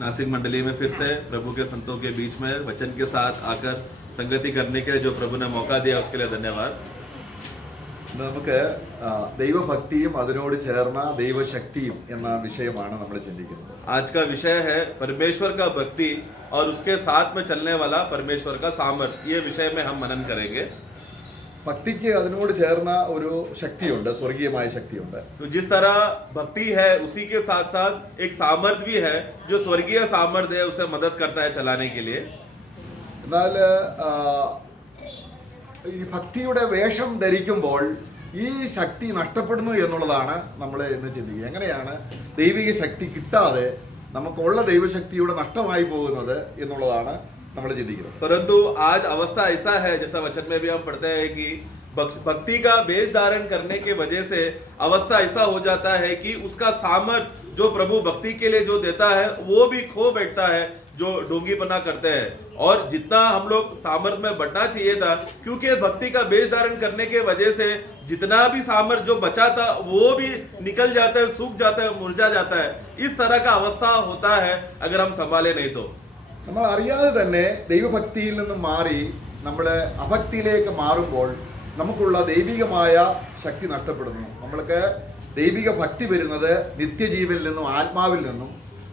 नासिक मंडली में फिर से प्रभु के संतों के बीच में वचन के साथ आकर संगति करने के लिए जो प्रभु ने मौका दिया उसके लिए धन्यवाद। നമുക്ക് ദൈവഭക്തിയും അതിനോട് ചേർന്ന ദൈവശക്തിയും എന്ന വിഷയമാണ് നമ്മൾ ചിന്തിക്കുന്നത്. आज का विषय है परमेश्वर का भक्ति और उसके साथ में चलने वाला परमेश्वर का सामर्थ। ये विषय में हम मनन करेंगे। ഭക്തിക്ക് അതിനോട് ചേർന്ന ഒരു ശക്തിയുണ്ട്, സ്വർഗീയമായ ശക്തിയുണ്ട്. तो जिस तरह भक्ति है उसी के साथ साथ एक सामर्थ भी है जो स्वर्गीय सामर्थ है, उसे मदद करता है चलाने के लिए। എന്നാൽ ഈ ഭക്തിയുടെ വേഷം ധരിക്കുമ്പോൾ ഈ ശക്തി നഷ്ടപ്പെടുന്നു എന്നുള്ളതാണ് നമ്മൾ ഇന്ന് ചിന്തിക്കുക. എങ്ങനെയാണ് ദൈവിക ശക്തി കിട്ടാതെ നമുക്കുള്ള ദൈവശക്തിയുടെ നഷ്ടമായി പോകുന്നത് എന്നുള്ളതാണ് നമ്മൾ ചിന്തിക്കുന്നത്. परंतु आज अवस्था ऐसा है, जैसा वचन में भी हम पढ़ते हैं कि भक्ति का वेश धारण करने के वजह से अवस्था ऐसा हो जाता है कि उसका सामर्थ जो प्रभु भक्ति के लिए जो देता है वो भी खो बैठता है, जो ढोंगीपना करते हैं। और जितना हम लोग सामर्थ में बढ़ना चाहिए था, क्योंकि भक्ति का वेश धारण करने के वजह से जितना भी सामर्थ जो बचा था वो भी निकल जाता है, सूख जाता है, मुरझा जाता है। इस तरह का अवस्था होता है अगर हम संभाले नहीं तो। നമ്മൾ അറിയാതെ തന്നെ ദൈവഭക്തിയിൽ നിന്നും മാറി നമ്മൾ അഭക്തിയിലേക്ക് മാറുമ്പോൾ നമുക്കുള്ള ദൈവികമായ ശക്തി നഷ്ടപ്പെടുന്നു. നമ്മൾക്ക് ദൈവിക ഭക്തി വരുന്നത് നിത്യജീവനിൽ നിന്നും ആത്മാവിൽ നിന്നും,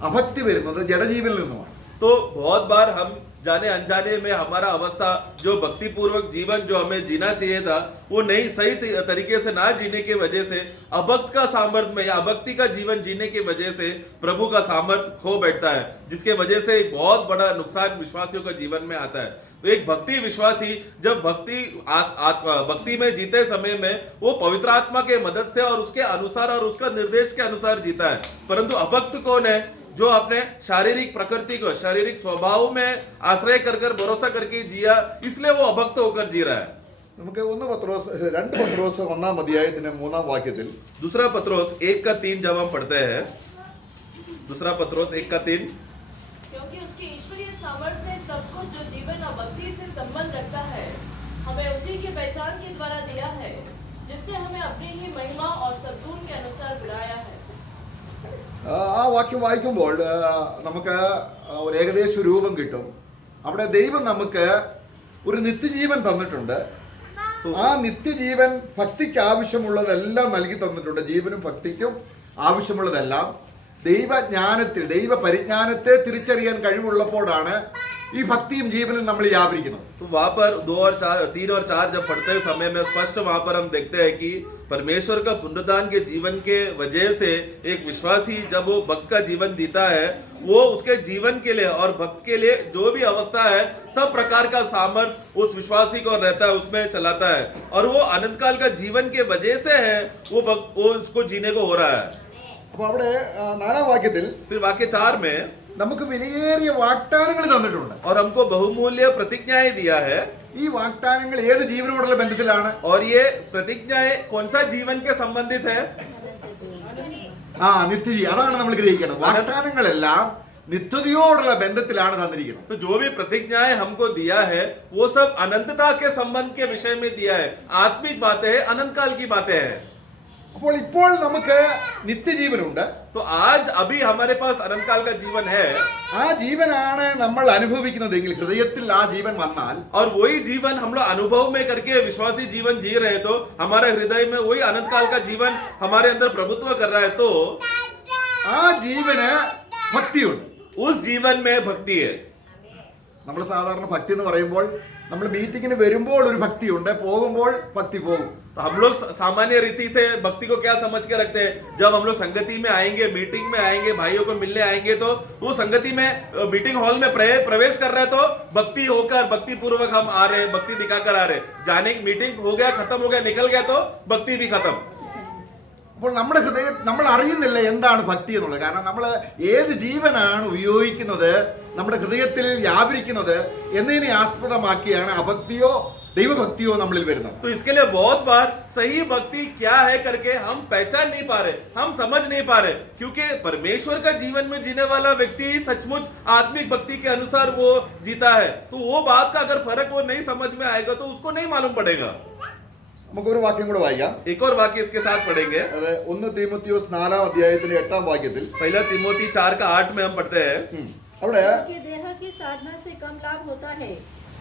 അഭക്തി വരുന്നത് ജഡജീവനിൽ നിന്നുമാണ്. तो बहुत बार हम जाने अनजाने में हमारा अवस्था जो भक्ति पूर्वक जीवन जो हमें जीना चाहिए था वो नहीं सही तरीके से ना जीने के वजह से अभक्त का सामर्थ में या अभक्ति का जीवन जीने के वजह से प्रभु का सामर्थ खो बैठता है, जिसके वजह से एक बहुत बड़ा नुकसान विश्वासियों का जीवन में आता है। तो एक भक्ति विश्वासी जब भक्ति में जीते समय में वो पवित्र आत्मा के मदद से और उसके अनुसार और उसका निर्देश के अनुसार जीता है। परंतु अभक्त कौन है? जो अपने शारीरिक प्रकृति को, शारीरिक स्वभाव में आश्रय कर भरोसा करके जिया, इसलिए वो अभक्त होकर जी रहा है। നമുക്ക് 2 പത്രോസ് 1 അധ്യായത്തിന്റെ 3 വാക്യത്തിൽ दूसरा पत्रोस 1:3 जब हम पढ़ते हैं, दूसरा पत्रोस 1:3, क्योंकि उसकी ईश्वरीय सामर्थ्य ने सब कुछ जो जीवन और भक्ति से संबंध रखता है हमें उसी की पहचान के द्वारा दिया है, जिसने हमें अपनी ही महिमा और सद्गुण के अनुसार बुलाया है। ആ വാക്യം വായിക്കുമ്പോൾ നമുക്ക് ഒരു ഏകദേശ രൂപം കിട്ടും. അവിടെ ദൈവം നമുക്ക് ഒരു നിത്യജീവൻ തന്നിട്ടുണ്ട്. ആ നിത്യജീവൻ ഭക്തിക്ക് ആവശ്യമുള്ളതെല്ലാം നൽകി തന്നിട്ടുണ്ട്. ജീവനും ഭക്തിക്കും ആവശ്യമുള്ളതെല്ലാം ദൈവജ്ഞാനത്തിൽ, ദൈവപരിജ്ഞാനത്തെ തിരിച്ചറിയാൻ കഴിവുള്ളപ്പോഴാണ് ഈ ഭക്തിയും ജീവനും നമ്മൾ വ്യാപരിക്കുന്നത്. तो वहां पर 2 और 4, 3 और 4 जब पढ़ते हैं समय में स्पष्ट वहां पर हम देखते हैं कि परमेश्वर का पुनरुत्थान के जीवन के वजह से एक विश्वासी जब वो भक्त का जीवन जीता है, वो उसके जीवन के लिए और भक्त के लिए जो भी अवस्था है सब प्रकार का सामर्थ उस विश्वासी को रहता है, उसमें चलाता है। और वो अनंत काल का जीवन के वजह से है वो उसको जीने को हो रहा है। അപ്പൊ അവിടെ 4 വാക്യത്തിൽ फिर वाक्य 4 में നമുക്ക് വിലയേറിയ വാഗ്ദാനങ്ങൾ തന്നിട്ടുണ്ട്. और हमको बहुमूल्य प्रतिज्ञाएं दिया है। ഈ വാഗ്ദാനങ്ങൾ ഏത് ജീവനോടുള്ള ബന്ധത്തിലാണ്? और ये प्रतिज्ञाएं कौन सा जीवन के संबंधित है? നിത്യജീവൻ. അതാണ് നമ്മൾ ഗ്രഹിക്കേണ്ടത്. വാഗ്ദാനങ്ങളെല്ലാം നിത്യതയോടുള്ള ബന്ധത്തിലാണ് തന്നിരിക്കുന്നത്. तो जो भी प्रतिज्ञाएं हमको दिया है वो सब अनंतता के संबंध के विषय में दिया है, आत्मिक बातें हैं, अनंत काल की बातें हैं। അപ്പോൾ ഇപ്പോൾ നമുക്ക് നിത്യജീവനുണ്ട്. तो आज अभी हमारे पास अनंत काल का जीवन है। ആ ജീവനാണ് നമ്മൾ അനുഭവിക്കുന്നതെങ്കിൽ, ഹൃദയത്തിൽ ആ ജീവൻ വന്നാൽ, और वही जीवन हम लोग अनुभव में करके विश्वासी जीवन जी रहे तो हमारे हृदय में वही अनंत काल का जीवन हमारे अंदर प्रभुत्व कर रहा है, तो ആ ജീവന് ഭക്തിയുണ്ട്. उस जीवन में भक्ति है। നമ്മൾ സാധാരണ ഭക്തി എന്ന് പറയുമ്പോൾ നമ്മൾ മീറ്റിങ്ങിന് വരുമ്പോൾ ഒരു ഭക്തിയുണ്ട്, പോകുമ്പോൾ ഭക്തി പോകും. तो हम लोग सामान्य रीति से भक्ति को क्या समझ के रखते हैं? जब हम लोग संगति में आएंगे, मीटिंग में आएंगे, भाइयों को मिलने आएंगे, तो वो संगति में मीटिंग हॉल में प्रवेश कर रहे हैं तो भक्ति होकर, भक्ति पूर्वक हम आ रहे, भक्ति दिखाकर आ रहे। जाने मीटिंग हो गया, खत्म हो गया, निकल गया तो भक्ति भी खत्म। അപ്പോൾ നമ്മുടെ ഹൃദയം നമ്മൾ അറിയുന്നില്ല എന്താണ് ഭക്തി എന്നുള്ളത്. കാരണം നമ്മൾ ഏത് ജീവനാണ് ഉപയോഗിക്കുന്നത്, നമ്മുടെ ഹൃദയത്തിൽ വ്യാപരിക്കുന്നത് എന്നതിനെ ആസ്പദമാക്കിയാണ് അഭക്തിയോ ദൈവഭക്തിയോ നമ്മളിൽ വരുന്നത്. तो इसके लिए बहुत बार सही भक्ति क्या है करके हम पहचान नहीं पा रहे, हम समझ नहीं पा रहे, क्योंकि परमेश्वर का जीवन में जीने वाला व्यक्ति सचमुच आत्मिक भक्ति के अनुसार वो जीता है। तो वो बात का अगर फर्क वो नहीं समझ में आएगा तो उसको नहीं मालूम पड़ेगा। നമുക്കൊരു വാക്യം കൂടെ വായിക്കാം. एक और वाक्य इसके साथ पढ़ेंगे. അത് 1 തീമോത്തിയോസ് 4 അധ്യായത്തിന്റെ 8 വാക്യത്തിൽ पहला तिमोथी 4:8 में हम पढ़ते हैं. അവിടെ कि देह की साधना से कम लाभ होता है,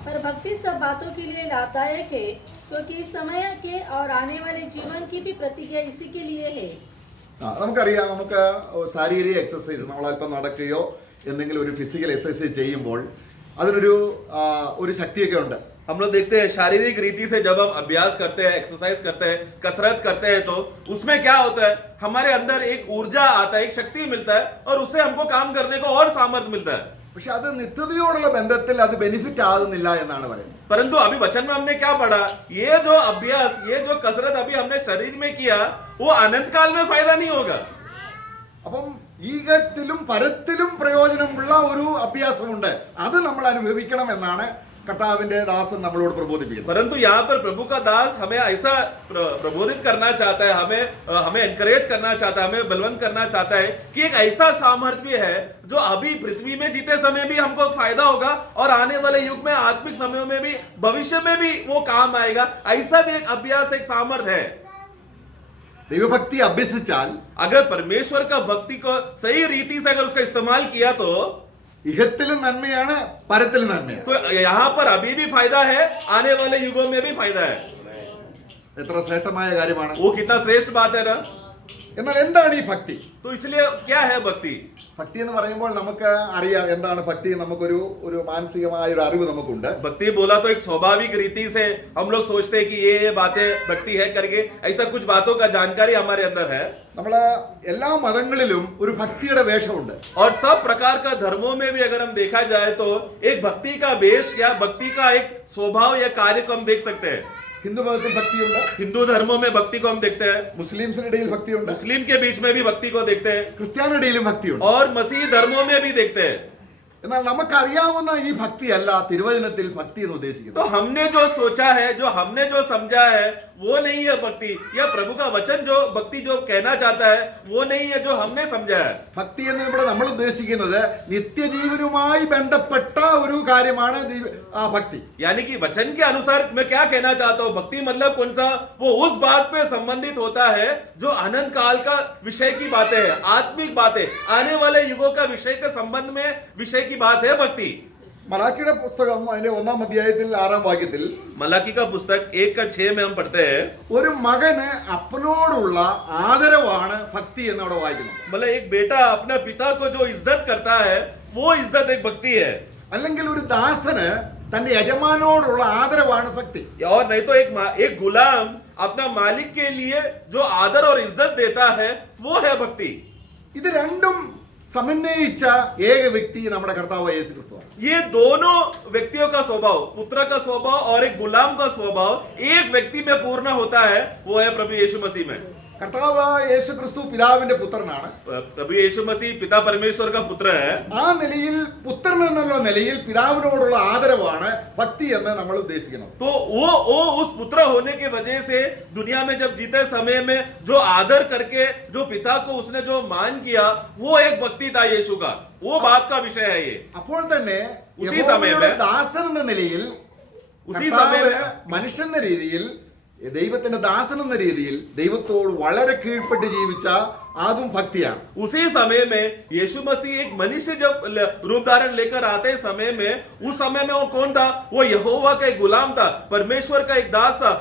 पर भक्ति सब बातों के लिए लाभदायक है, क्योंकि इस समय के और आने वाले जीवन की भी प्रतिज्ञा इसी के लिए है. നമുക്കറിയാം, നമുക്ക് ശാരീരിക എക്സസൈസ് നമ്മളല്പം നടക്കുകയോ എന്തെങ്കിലും ഒരു ഫിസിക്കൽ എക്സസൈസ് ചെയ്യുമ്പോൾ അതിനൊരു ഒരു ശക്തിയൊക്കെ ഉണ്ട്. हम लोग देखते हैं शारीरिक रीति से जब हम अभ्यास करते हैं, एक्सरसाइज करते हैं, कसरत करते हैं, तो उसमें क्या होता है, हमारे अंदर एक ऊर्जा आता है, एक शक्ति मिलता है और उससे हमको काम करने को और सामर्थ्य मिलता है. പക്ഷെ അത് നിത്യതയോടുള്ള ബന്ധത്തിൽ അത് ബെനിഫിറ്റ് ആകുന്നില്ല എന്നാണ് പറയുന്നത്. परंतु अभी वचन में हमने क्या पढ़ा, ये जो अभ्यास, ये जो कसरत अभी हमने शरीर में किया, वो अनंत काल में फायदा नहीं होगा. അപ്പം ഈകത്തിലും പരത്തിലും പ്രയോജനമുള്ള ഒരു അഭ്യാസമുണ്ട്, അത് നമ്മൾ അനുഭവിക്കണം എന്നാണ് കർത്താവിന്റെ ദാസൻ നമ്മളോട് പ്രബോധിപ്പിക്കുന്നത്. परंतु यहाँ पर प्रभु का दास हमें ऐसा प्रबोधित करना चाहता है, हमें एनकरेज करना चाहता है, हमें बलवंत करना चाहता है कि एक ऐसा सामर्थ्य भी है जो अभी पृथ्वी में जीते समय भी हमको फायदा होगा और आने वाले युग में आत्मिक समयों में भी, भविष्य में भी वो काम आएगा. ऐसा भी एक अभ्यास, एक सामर्थ्य है. ദൈവഭക്തി അഭ്യസിച്ചാൽ, अगर परमेश्वर का भक्ति को सही रीति से अगर उसका इस्तेमाल किया तो ഇഹത്തിലും നന്മയാണ്, പരത്തിലും നന്മയാണ്. तो यहाँ पर अभी भी फायदा है, आने वाले युगों में भी फायदा है. എത്ര ശ്രേഷ്ഠമായ കാര്യമാണ്. वो कितना श्रेष्ठ बात है ना. എന്നാൽ എന്താണ് ഈ ഭക്തി? तो इसलिए क्या है भक्ति? ഭക്തി എന്ന് പറയുമ്പോൾ നമുക്ക് അറിയാം എന്താണ് ഭക്തി. നമുക്കൊരു ഒരു മാനസികമായ ഒരു അറിവ് നമുക്കുണ്ട്. भक्ति बोला तो एक स्वाभाविक रीति से हम लोग सोचते हैं कि ये बातें भक्ति है करके, ऐसा कुछ बातों का जानकारी हमारे अंदर है. നമ്മള് എല്ലാ മതങ്ങളിലും ഒരു ഭക്തിയുടെ വേഷമുണ്ട്. और सब प्रकार का धर्मों में भी अगर हम देखा जाए तो एक भक्ति का वेश या भक्ति का एक स्वभाव या कार्य को हम देख सकते हैं. ഹിന്ദു മതത്തിൽ ഭക്തിയുണ്ട്, हिंदू धर्मों में भक्ति को हम देखते हैं, മുസ്ലിംസിന്റെ ഇടയിൽ ഭക്തിയുണ്ട്, मुस्लिम के बीच में भी भक्ति को देखते हैं ക്രിസ്ത്യാനിയുടെ ഇടയിലും ഭക്തിയുണ്ട്. और मसीह धर्मों में भी देखते हैं. എന്നാൽ നമുക്കറിയാവുന്ന ഈ ഭക്തിയല്ല തിരുവചനത്തിൽ ഭക്തി എന്ന് तो ഉദ്ദേശിക്കുന്നത്. हमने जो सोचा है, जो हमने जो समझा है, वो नहीं है भक्ति. या प्रभु का वचन जो भक्ति जो कहना चाहता है, वो नहीं है जो हमने समझा है. ഭക്തി എന്ന് ഇവിടെ നമ്മൾ ഉദ്ദേശിക്കുന്നത് നിത്യജീവനുമായി ബന്ധപ്പെട്ട ഒരു കാര്യമാണ് ഭക്തി. यानी कि वचन के अनुसार मैं क्या कहना चाहता हूँ, भक्ति मतलब कौन सा, वो उस बात पे संबंधित होता है जो अनंत काल का विषय की बातें है, आत्मिक बातें, आने वाले युगों का विषय के संबंध में विषय की बात है भक्ति. മലാക്കിയുടെ പുസ്തകം അതിന്റെ 1-ാം അധ്യായത്തിൽ 6-ാം വാക്യത്തിൽ मलाकी का पुस्तक 1:6 में हम पढ़ते हैं, ഒരു മകന് അപ്പനോടുള്ള ആദരവാണ് ഭക്തി എന്ന് അവിടെ വായിക്കുന്നത്. मतलब एक बेटा अपने पिता को जो इज्जत करता है, वो इज्जत एक भक्ति है. അല്ലെങ്കിൽ ഒരു ദാസന് തന്റെ യജമാനോടുള്ള ആദരവാണ് ഭക്തി. और नहीं तो एक गुलाम अपना मालिक के लिए जो आदर और इज्जत देता है, वो है भक्ति. ഇത് രണ്ടും സമന്വയിച്ച ഏക വ്യക്തി നമ്മുടെ കർത്താവ് യേശു ക്രിസ്തുവാണ്. ये दोनों व्यक्तियों का स्वभाव, पुत्र का स्वभाव और एक गुलाम का स्वभाव एक व्यक्ति में पूर्ण होता है, वो है प्रभु यीशु मसीह में. കർത്താവ് യേശു ക്രിസ്തു പിതാവിന്റെ പുത്രനാണ്. प्रभु यीशु मसीह पिता परमेश्वर का पुत्र है. ആ നിലയിൽ പുത്രൻ എന്നുള്ള നിലയിൽ പിതാവിനോടുള്ള ആദരവാണ് ഭക്തി എന്ന് നമ്മൾ ഉദ്ദേശിക്കുന്നത്. तो वो उस पुत्र होने की वजह से दुनिया में जब जीते समय में जो आदर करके जो पिता को उसने जो मान किया, वो एक भक्ति था यीशु का. वो बात का विषय है ये. അപ്പോൾ തന്നെ ഉസി യഹോവയുടെ സമയം ദാസൻ എന്ന നിലയിൽ, ഉസി കർത്താവ് സമയം മനുഷ്യൻ എന്ന രീതിയിൽ, ദൈവത്തിന്റെ ദാസൻ എന്ന രീതിയിൽ ദൈവത്തോട് വളരെ കീഴ്പ്പെട്ട് ജീവിച്ച അതും ഭക്തിയാണ്. उसी समय में यीशु मसीह एक मनुष्य जब रूप धारण लेकर आते समय में, उस समय में वो कौन था, वो यहोवा का एक गुलाम था, परमेश्वर का एक दास था.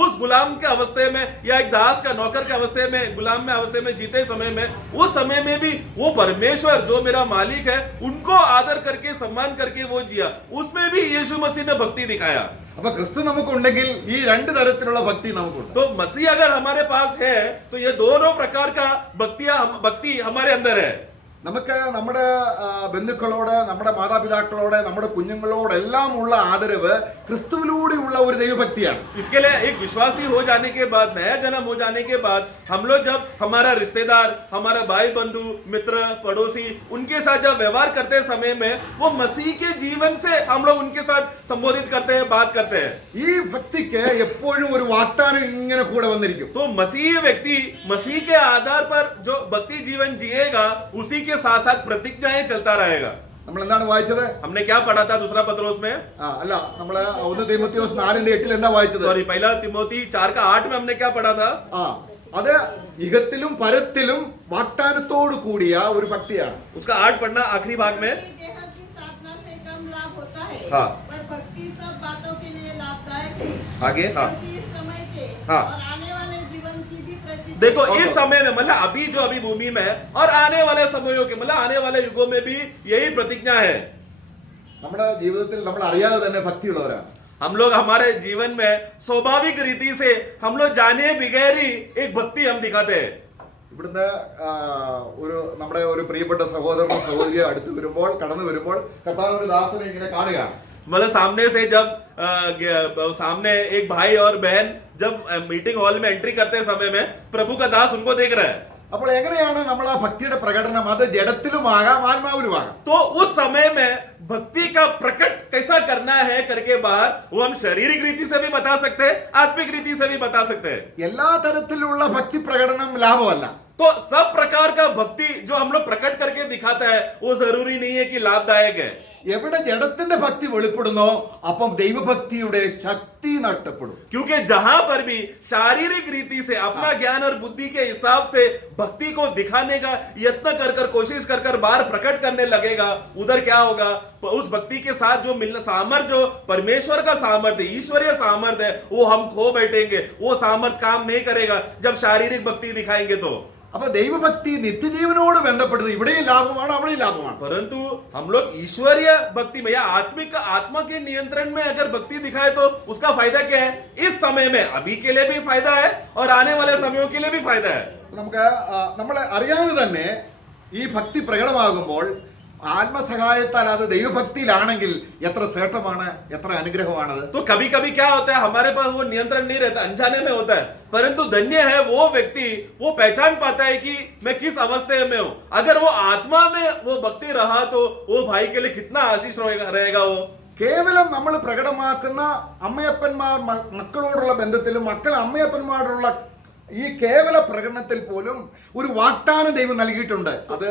उस गुलाम के अवस्थे में या एक दास का नौकर के अवस्थे में, गुलाम में अवस्थे में जीते समय में, उस समय में भी वो परमेश्वर जो मेरा मालिक है, उनको आदर करके सम्मान करके वो जिया. उसमें भी यीशु मसीह ने भक्ति दिखाया. അപ്പൊ ക്രിസ്തു നമുക്കുണ്ടെങ്കിൽ ഈ രണ്ട് തരത്തിലുള്ള ഭക്തി നമുക്കുണ്ട്. तो मसीह अगर हमारे पास है, तो ये दोनों प्रकार का भक्ति हमारे अंदर है. നമുക്ക് നമ്മുടെ ബന്ധുക്കളോട്, നമ്മുടെ മാതാപിതാക്കളോട്, നമ്മുടെ കുഞ്ഞുങ്ങളോടെല്ലാം ഉള്ള ആദരവ് ക്രിസ്തുവിലൂടെയുള്ള ഒരു ദൈവഭക്തിയാണ്. इसके लिए एक विश्वासी हो जाने के बाद, नया जन्म हो जाने के बाद, हम लोग जब हमारा रिश्तेदार, हमारा भाई बंधु, मित्र, पड़ोसी, उनके साथ जब व्यवहार करते समय में, वो मसीह के जीवन से हम लोग उनके साथ संबोधित करते हैं, बात करते हैं. ഈ ഭക്തിക്ക് എപ്പോഴും ഒരു വാഗ്ദാനം ഇങ്ങനെ കൂടെ വന്നിരിക്കും. तो मसीह व्यक्ति मसीह के आधार पर जो भक्ति जीवन जिएगा, उसी के साथ साथ प्रतिज्ञाएं चलता रहेगा. നമ്മൾ എന്താണ് വായിച്ചത്? हमने क्या पढ़ा था दूसरा पत्रोस में? അല്ല, നമ്മള് 1 തീമോഥെയോസ് 4:8 എന്താ വായിച്ചത്? सॉरी, पहला तिमोथी 4:8 में हमने क्या पढ़ा था? അത് ഇഹത്തിലും പരത്തിലും വാഗ്ദാനത്തോട് കൂടിയ ഒരു ഭക്തിയാണ്. उसका 8 पढ़ना आखिरी भाग में. देह की साधना से कम लाभ होता है, हाँ। पर भक्ति सब बातों के लिए लाभदायक है, आगे. हाँ, क्योंकि इस समय के हाँ। और आने वाले जीवन की भी प्रतीक्षा देखो इस समय में मतलब अभी जो अभी भूमि में है और आने वाले समयों के मतलब आने वाले युगों में भी यही प्रतिज्ञा है. നമ്മുടെ ജീവിതത്തിൽ നമ്മൾ അറിയാതെ തന്നെ ഭക്തിയുള്ളവരാണ്. हम लोग हमारे जीवन में स्वाभाविक रीति से हम लोग जाने बगैर ही एक भक्ति हम दिखाते हैं. ഇവിടുന്ന് നമ്മുടെ ഒരു പ്രിയപ്പെട്ട സഹോദരനോ സഹോദരിയോ അടുത്ത് വരുമ്പോൾ കടന്നു വരുമ്പോൾ കർത്താവിന്റെ ദാസനെ ഇങ്ങനെ കാണുകയാണ്. मतलब सामने से जब सामने एक भाई और बहन जब मीटिंग हॉल में एंट्री करते समय में प्रभु का दास उनको देख रहा है. അപ്പോൾ എങ്ങനെയാണ് നമ്മൾ ആ ഭക്തിയുടെ പ്രകടനം? അത് ജഡത്തിലുമാകാം ആത്മാവിലുമാകാം. तो उस समय में भक्ति का प्रकट कैसा करना है करके बाहर वो हम शारीरिक रीति से भी बता सकते हैं, आत्मिक रीति से भी बता सकते हैं. എല്ലാ തരത്തിലുള്ള ഭക്തി പ്രകടനം ലാഭമല്ല. तो सब प्रकार का भक्ति जो हम लोग प्रकट करके दिखाता है वो जरूरी नहीं है कि लाभदायक है. എവിടെ ജഡത്തിന്റെ ഭക്തി വെളിപ്പെടുന്നോ അപ്പം ദൈവഭക്തിയുടെ ശക്തി നഷ്ടപ്പെടും. क्योंकि जहां पर भी शारीरिक रीति से अपना ज्ञान और बुद्धि के हिसाब से भक्ति को दिखाने का यत्न कर कर कोशिश कर कर बाहर प्रकट करने लगेगा, उधर क्या होगा? उस भक्ति के साथ जो मिलना सामर्थ्य, जो परमेश्वर का सामर्थ्य, ईश्वरीय सामर्थ्य है, वो हम खो बैठेंगे. वो सामर्थ्य काम नहीं करेगा जब शारीरिक भक्ति दिखाएंगे. तो അപ്പൊ ദൈവഭക്തി നിത്യജീവനോട് ബന്ധപ്പെട്ടത് ഇവിടെയും ലാഭമാണ് അവിടെയും ലാഭമാണ്. परंतु हम लोग ईश्वरीय भक्ति में या आत्मिक आत्मा के नियंत्रण में अगर भक्ति दिखाए तो उसका फायदा क्या है? इस समय में अभी के लिए भी फायदा है और आने वाले समयों के लिए भी फायदा है. നമുക്ക് നമ്മളെ അറിയാതെ തന്നെ ഈ ഭക്തി പ്രകടമാകുമ്പോൾ ആത്മസഹായത്താൽ അത് ദൈവഭക്തിയിലാണെങ്കിൽ എത്ര ശ്രേഷ്ഠമാണ്, എത്ര അനുഗ്രഹമാണത്. तो कभी कभी क्या होता है, हमारे पास वो नियंत्रण नहीं रहता, अनजाने में होता है. परंतु धन्य है वो व्यक्ति, वो पहचान पाता है कि मैं किस अवस्था में हूं. अगर वो आत्मा में वो भक्ति रहा तो वो भाई के लिए कितना आशीष रहेगा वो. കേവലം നമ്മൾ പ്രകടമാക്കുന്ന അമ്മയപ്പന്മാർ മക്കളോടുള്ള ബന്ധത്തിലും മക്കൾ അമ്മയപ്പന്മാരോടുള്ള ഈ കേവല പ്രകടനത്തിൽ പോലും ഒരു വാഗ്ദാനം ദൈവം നൽകിയിട്ടുണ്ട്. അത്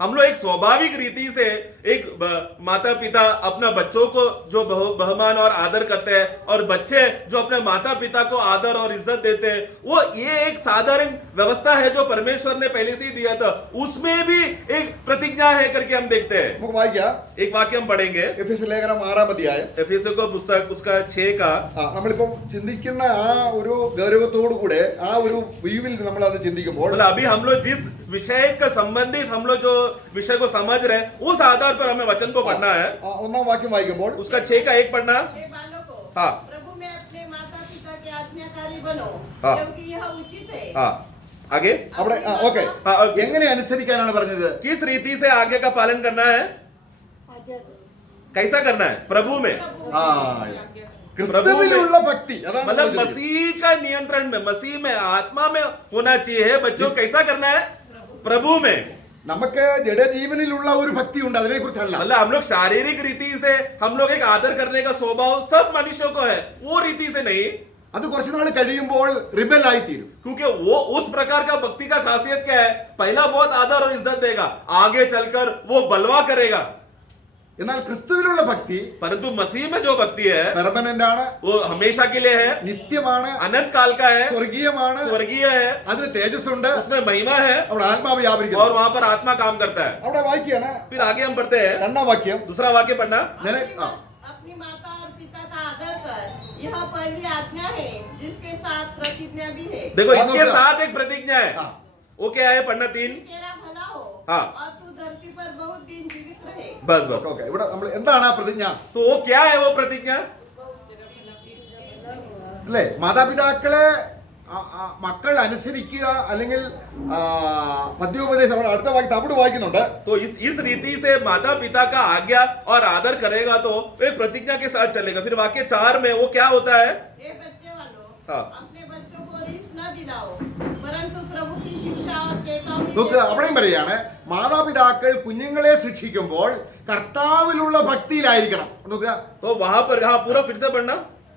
हम लोग एक स्वाभाविक रीति से एक माता पिता अपना बच्चों को जो बहुमान और आदर करते हैं और बच्चे जो अपने माता पिता को आदर और इज्जत देते हैं, वो ये एक साधारण व्यवस्था है जो परमेश्वर ने पहले से ही दिया था. उसमें भी एक प्रतिज्ञा है करके हम देखते हैं. നമുക്ക് വായിക്കാം. एक वाक्य हम पढ़ेंगे, എഫെസ്യ ലേഖനം 6-ാം അധ്യായം. एफेसियों को पुस्तक उसका 6 का. നമ്മളിപ്പോ ചിന്തിക്കുന്ന ആ ഒരു ഗൗരവത്തോടു കൂടെ ആ ഒരു വ്യൂവിൽ നമ്മൾ അത് ചിന്തിക്കുമ്പോൾ मतलब अभी हम लोग जिस विषय का संबंधित हम लोग जो विषय को समझ रहे हैं उस आधार पर हमें वचन को पढ़ना है. 1-ാം വാക്യം വായിക്കുമ്പോൾ उसका 6 का 1 पढ़ना. हे बालकों, हाँ. प्रभु में अपने माता पिता के आज्ञाकारी बनो, हाँ. क्योंकि यह उचित है. हाँ, आगे. അവിടെ ഓക്കെ हाँ, okay. എങ്ങനെ അനുസരിക്കാനാണ് പറഞ്ഞത്? किस रीति से आगे का पालन करना है? कैसा करना है? प्रभु में. ആ ക്രിസ്തുവിലുള്ള ഭക്തി അതാണ് मतलब നമ്മൾ ചോദിക്കുന്നത്. मसीह का नियंत्रण में, मसीह में, आत्मा में होना चाहिए. बच्चों कैसा करना है? प्रभु में. നമുക്ക് ജഡജീവനിലുള്ള ഒരു ഭക്തിയുണ്ട്, അതിനെ കുറിച്ചല്ല. मतलब हम लोग शारीरिक रीति से हम लोग एक आदर करने का स्वभाव सब मनुष्यों को है, वो रीति से नहीं. അത് കുറച്ച് നാൾ കഴിയുമ്പോൾ റിബൽ ആയി തീരും. क्योंकि वो उस प्रकार का भक्ति का खासियत क्या है? पहला बहुत आदर और इज्जत देगा, आगे चलकर वो बलवा करेगा. എന്നാൽ ക്രിസ്തുവിലുള്ള ഭക്തി परंतु मसीह में जो भक्ति है പെർമനന്റ് ആണ്, वो हमेशा के लिए है, നിത്യമാണ്, अनंत काल का है, സ്വർഗീയമാണ്, स्वर्गीय है, അതിന് തേജസ്സുണ്ട്, उसमें महिमा है അവിടെ ആത്മാവ് और വ്യാപരിക്കുന്നു. वहां पर आत्मा काम करता है. അവിടെ വായിക്കുകയാണ് फिर आगे हम पढ़ते हैं 2-ാം വാക്യം. दूसरा वाक्य पढ़ना. अपनी माता और पिता का आदर कर, यह पहली आज्ञा है, जिसके साथ प्रतिज्ञा भी है. देखो हाँ, इसके दूसरा. साथ एक प्रतिज्ञा है. हाँ. वो क्या है? पढ़ना 3. कि तेरा भला हो, हाँ. और तू धरती पर बहुत दिन जीवित रहे. बस बस. ഓക്കെ ഇവിടെ നമ്മൾ എന്താണ് ആ പ്രതിജ്ഞ? तो वो क्या है वो प्रतिज्ञा? അല്ലേ, മാതാപിതാക്കളെ മക്കൾ അനുസരിക്കുക അല്ലെങ്കിൽ പദ്യോപദേശം അവിടെ അടുത്ത വാക്യത്തിൽ അവിടെ വായിക്കുന്നുണ്ട്. तो इस रीति से माता पिता का आज्ञा और आदर करेगा तो एक प्रतिज्ञा के साथ चलेगा. फिर वाक्य 4 में वो क्या होता है? हे बच्चे वालों, हाँ. अपने बच्चों को रीस न दिलाओ, परंतु प्रभु की शिक्षा और चेतावनी നോക്ക് അവിടെയും പറയാണ് മാതാപിതാക്കൾ കുഞ്ഞുങ്ങളെ ശിക്ഷിക്കുമ്പോൾ കർത്താവിലുള്ള ഭക്തിയിലായിരിക്കണം. നോക്കുക तो वहां पर हाँ पूरा फिर से पढ़ना.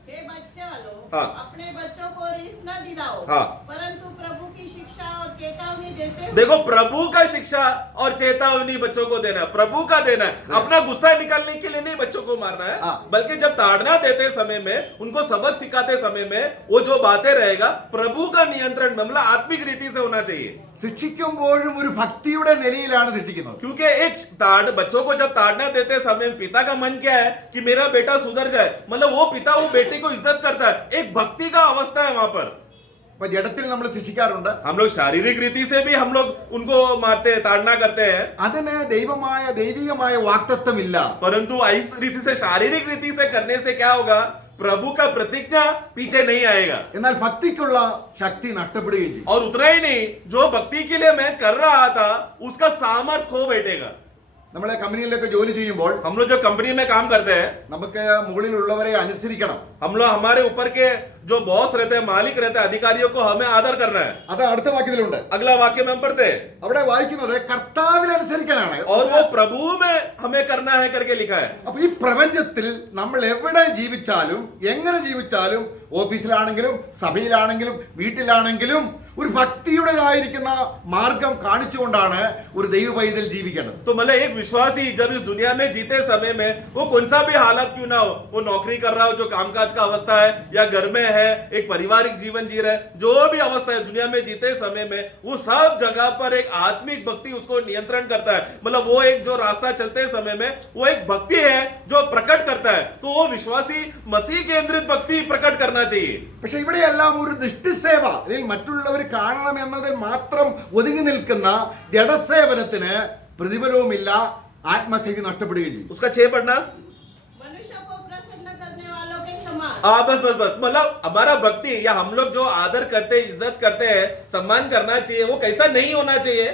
हे बच्चे वालों, हाँ। अपने बच्चों को रीस न दिलाओ, हाँ। परंतु प्रभु की शिक्षा और चेतावनी देते हुए देखो, प्रभु का शिक्षा और चेतावनी बच्चों को देना है, प्रभु का देना है। अपना गुस्सा निकालने के लिए नहीं बच्चों को मारना है, हाँ। बल्कि जब ताड़ना देते समय में, उनको सबक सिखाते समय में वो जो बातें रहेगा प्रभु का नियंत्रण में, मतलब आत्मिक रीति से होना चाहिए। ശിക്ഷിക്കുമ്പോഴും ഒരു ഭക്തിയുടെ നിലയിലാണ് ശിക്ഷിക്കുന്നത്. क्योंकि बच्चों को जब ताड़ना देते समय पिता का मन क्या है कि मेरा बेटा सुधर जाए, मतलब वो पिता वो बेटे को इज्जत करता है, एक भक्ति का अवस्था है वहां पर। അപ്പൊ ജഡത്തിൽ നമ്മൾ ശിക്ഷിക്കാറുണ്ട്. हम लोग शारीरिक रीति से भी हम लोग उनको मारते हैं, ताड़ना करते हैं, അതിന് ദൈവികമായ വാക്തത്വമില്ല. परंतु इस रीति से शारीरिक रीति से करने से क्या होगा, प्रभु का प्रतिज्ञा पीछे नहीं आएगा, എന്നാൽ ഭക്തിക്കുള്ള ശക്തി നഷ്ടപ്പെടുകയും ചെയ്യും. और उतना ही नहीं, जो भक्ति के लिए मैं कर रहा था उसका सामर्थ्य खो बैठेगा। നമ്മളെ കമ്പനിയിലൊക്കെ ജോലി ചെയ്യുമ്പോൾ हम लोग जो कंपनी में काम करते हैं, നമുക്ക് മുകളിലുള്ളവരെ അനുസരിക്കണം. हम लोग हमारे ऊपर के जो बॉस रहते हैं, मालिक रहते हैं, अधिकारियों को हमें आदर करना है। അത് അടുത്ത വാക്യത്തിലുണ്ട്. अगला वाक्य में हम पढ़ते हैं, അവിടെ വായിക്കുന്നത് കർത്താവിനെ അനുസരിക്കാനാണ്. और वो प्रभु में हमें करना है करके लिखा है। അപ്പൊ ഈ പ്രപഞ്ചത്തിൽ നമ്മൾ എവിടെ ജീവിച്ചാലും എങ്ങനെ ജീവിച്ചാലും, ഓഫീസിലാണെങ്കിലും സഭയിലാണെങ്കിലും വീട്ടിലാണെങ്കിലും ഒരു ഭക്തിയുടേതായിരിക്കുന്ന മാർഗം കാണിച്ചുകൊണ്ടാണ് ഒരു ദൈവ പൈതൽ ജീവിക്കേണ്ടത്. तो मतलब एक विश्वासी जब इस दुनिया में जीते समय में, वो कौन सा भी हालत क्यों ना हो, वो नौकरी कर रहा हो, जो कामकाज का अवस्था है, या घर में है, एक पारिवारिक जीवन जी रहा है, जो भी अवस्था है दुनिया में जीते समय में, वो सब जगह पर एक आत्मिक भक्ति उसको नियंत्रण करता है। मतलब वो एक जो रास्ता चलते समय में वो एक भक्ति है जो प्रकट करता है। तो वो विश्वासी मसीह केंद्रित भक्ति प्रकट करना चाहिए। പക്ഷെ ഇവിടെയെല്ലാം ഒരു ദൃഷ്ടിസേവ, അല്ലെങ്കിൽ മറ്റുള്ളവർ കാണണം എന്നതിൽ മാത്രം ഒതുങ്ങി നിൽക്കുന്ന ജഡസേവനത്തിന് പ്രതിഫലവുമില്ല, ആത്മശക്തി നഷ്ടപ്പെടുകയും ചെയ്യും. उसका 6 पढ़ना। मनुष्य को प्रसन्न करने वालों के समान बस मतलब हमारा भक्ति या हम लोग जो आदर करते, इज्जत करते हैं, सम्मान करना चाहिए, वो कैसा नहीं होना चाहिए,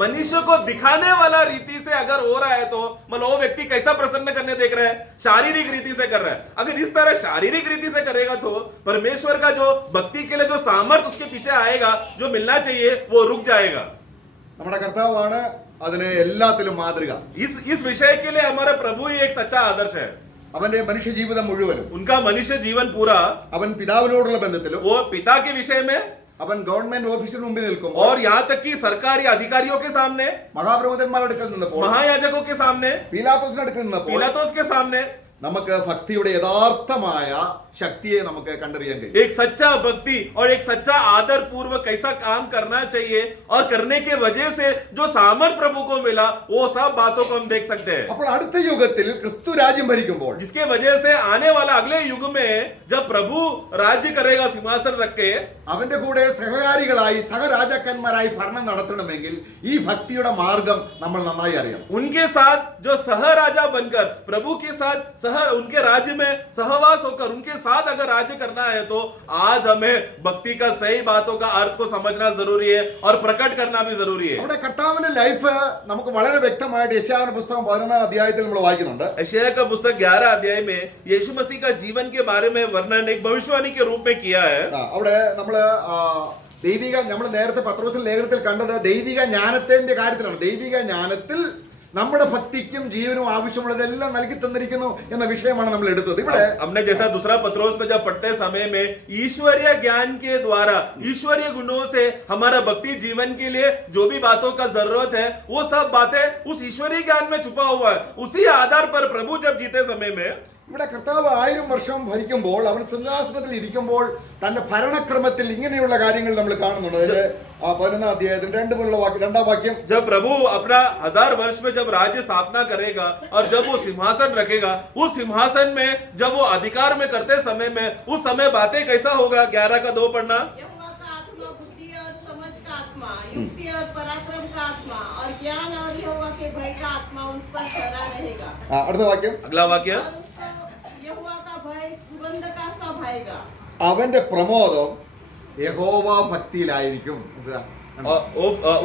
मनुष्य को दिखाने वाला रीति से अगर हो रहा है तो मतलब वो व्यक्ति कैसा प्रसन्न करने देख रहा है, शारीरिक रीति से कर रहा है। अगर इस तरह शारीरिक रीति से करेगा तो परमेश्वर का जो भक्ति के लिए जो सामर्थ्य उसके पीछे आएगा, जो मिलना चाहिए, वो रुक जाएगा। നമ്മുടെ കർത്താവാണ് അതിന് എല്ലാത്തിലും മാതൃക. इस विषय के लिए हमारा प्रभु ही एक सच्चा आदर्श है। അവന്റെ മനുഷ്യ ജീവിതം മുഴുവനും, उनका मनुष्य जीवन पूरा, അവൻ പിതാവിനോടുള്ള ബന്ധത്തിലും, वो पिता के विषय में, അവൻ ഗവൺമെന്റ് ഓഫീസിന് മുമ്പിൽ നിൽക്കുമ്പോൾ, और यहाँ तक कि सरकारी अधिकारियों के सामने, മഹാപ്രഭുതന്മാരുടെ അടുക്കൽ നിന്നപ്പോൾ, महायाजकों के सामने, പീലാത്തോസിന്റെ അടുക്കൽ നിന്നപ്പോൾ पिलातुस के सामने നമുക്ക് ഭക്തിയുടെ യഥാർത്ഥമായ ശക്തിയെ നമുക്ക് കണ്ടറിയാൻ കഴിയും. एक सच्चा भक्ति और एक सच्चा आदर पूर्वक कैसा काम करना चाहिए, और करने के वजह से जो सामर्थ प्रभु को मिला, वो सब बातों को हम देख सकते हैं। അപ്പോൾ അടുത്ത യുഗത്തിൽ ക്രിസ്തു രാജ്യം ഭരിക്കുമ്പോൾ, जिसके वजह से आने वाला अगले युग में जब प्रभु राज्य करेगा सिंहासन रख के, അവന്റെ കൂടെ സഹകാരികളായി സഹരാജാക്കന്മാരായി ഭരണം നടത്തണമെങ്കിൽ ഈ ഭക്തിയുടെ മാർഗം നമ്മൾ നന്നായി അറിയണം. उनके साथ जो सह राजा बनकर प्रभु के साथ उनके राज्य में सहवास होकर उनके साथ अगर राज्य करना है, तो आज हमें भक्ति का सही बातों का अर्थ को समझना जरूरी है और प्रकट करना भी जरूरी है। അവിടെ കർത്താവിന്റെ ലൈഫ് നമുക്ക് വളരെ വ്യക്തമായിട്ട് യെശയ്യാവിന്റെ പുസ്തകം 11 അധ്യായത്തിൽ നമ്മൾ വായിക്കുന്നുണ്ട്. यशायाह का पुस्तक 11 अध्याय में यीशु मसीह का जीवन के बारे में वर्णन एक भविष्यवाणी के रूप में किया है। അവിടെ നമ്മള് ദൈവിക, നമ്മൾ നേരത്തെ പത്രോസിന്റെ ലേഖനത്തിൽ കണ്ടത് ദൈവിക ജ്ഞാനത്തിന്റെ കാര്യത്തിലാണ്. ദൈവിക ജ്ഞാനത്തിൽ നമ്മുടെ ഭക്തിക്കും ജീവനും ആവശ്യമുള്ളതെല്ലാം നൽകി തന്നിരിക്കുന്നു എന്ന വിഷയമാണ് നമ്മൾ എടുത്തത്. ഇവിടെ हमने जैसा दूसरा पत्रोस में जब पढ़ते समय में ईश्वरीय ज्ञान के द्वारा, ईश्वरीय गुणों से हमारा भक्ति जीवन के लिए जो भी बातों का जरूरत है, वो सब बातें उस ईश्वरीय ज्ञान में छुपा हुआ है। उसी आधार पर प्रभु जब जीते समय में, ഇവിടെ കർത്താവ് 1000 വർഷം ഭരിക്കുമ്പോൾ, അവൻ സിംഹാസനത്തിൽ ഇരിക്കുമ്പോൾ തന്റെ ഭരണക്രമത്തിൽ ഇങ്ങനെയുള്ള കാര്യങ്ങൾ നമ്മൾ കാണുന്നുണ്ട്. അതിന്റെ 11 അധ്യായത്തിൽ 2 വാക്യം, जब प्रभु अपना 1000 वर्ष में जब राज्य स्थापना करेगा और जब वो सिंहासन रखेगा, उस सिंहासन में जब वो अधिकार में करते समय में, उस समय बातें कैसा होगा। 11 का 2 पढ़ना। यहोवा का आत्मा बुद्धि और समझ का आत्मा, युक्ति और पराक्रम का आत्मा और ज्ञान और यहोवा के भय का आत्मा उस पर ठहरा रहेगा। അടുത്ത വാക്യം, अगला वाक्य, और उसको यहोवा का भय सुगंध का सा भाएगा। അവന്റെ പ്രമോദം യഹോവ ഭക്തിയിലായിരിക്കും.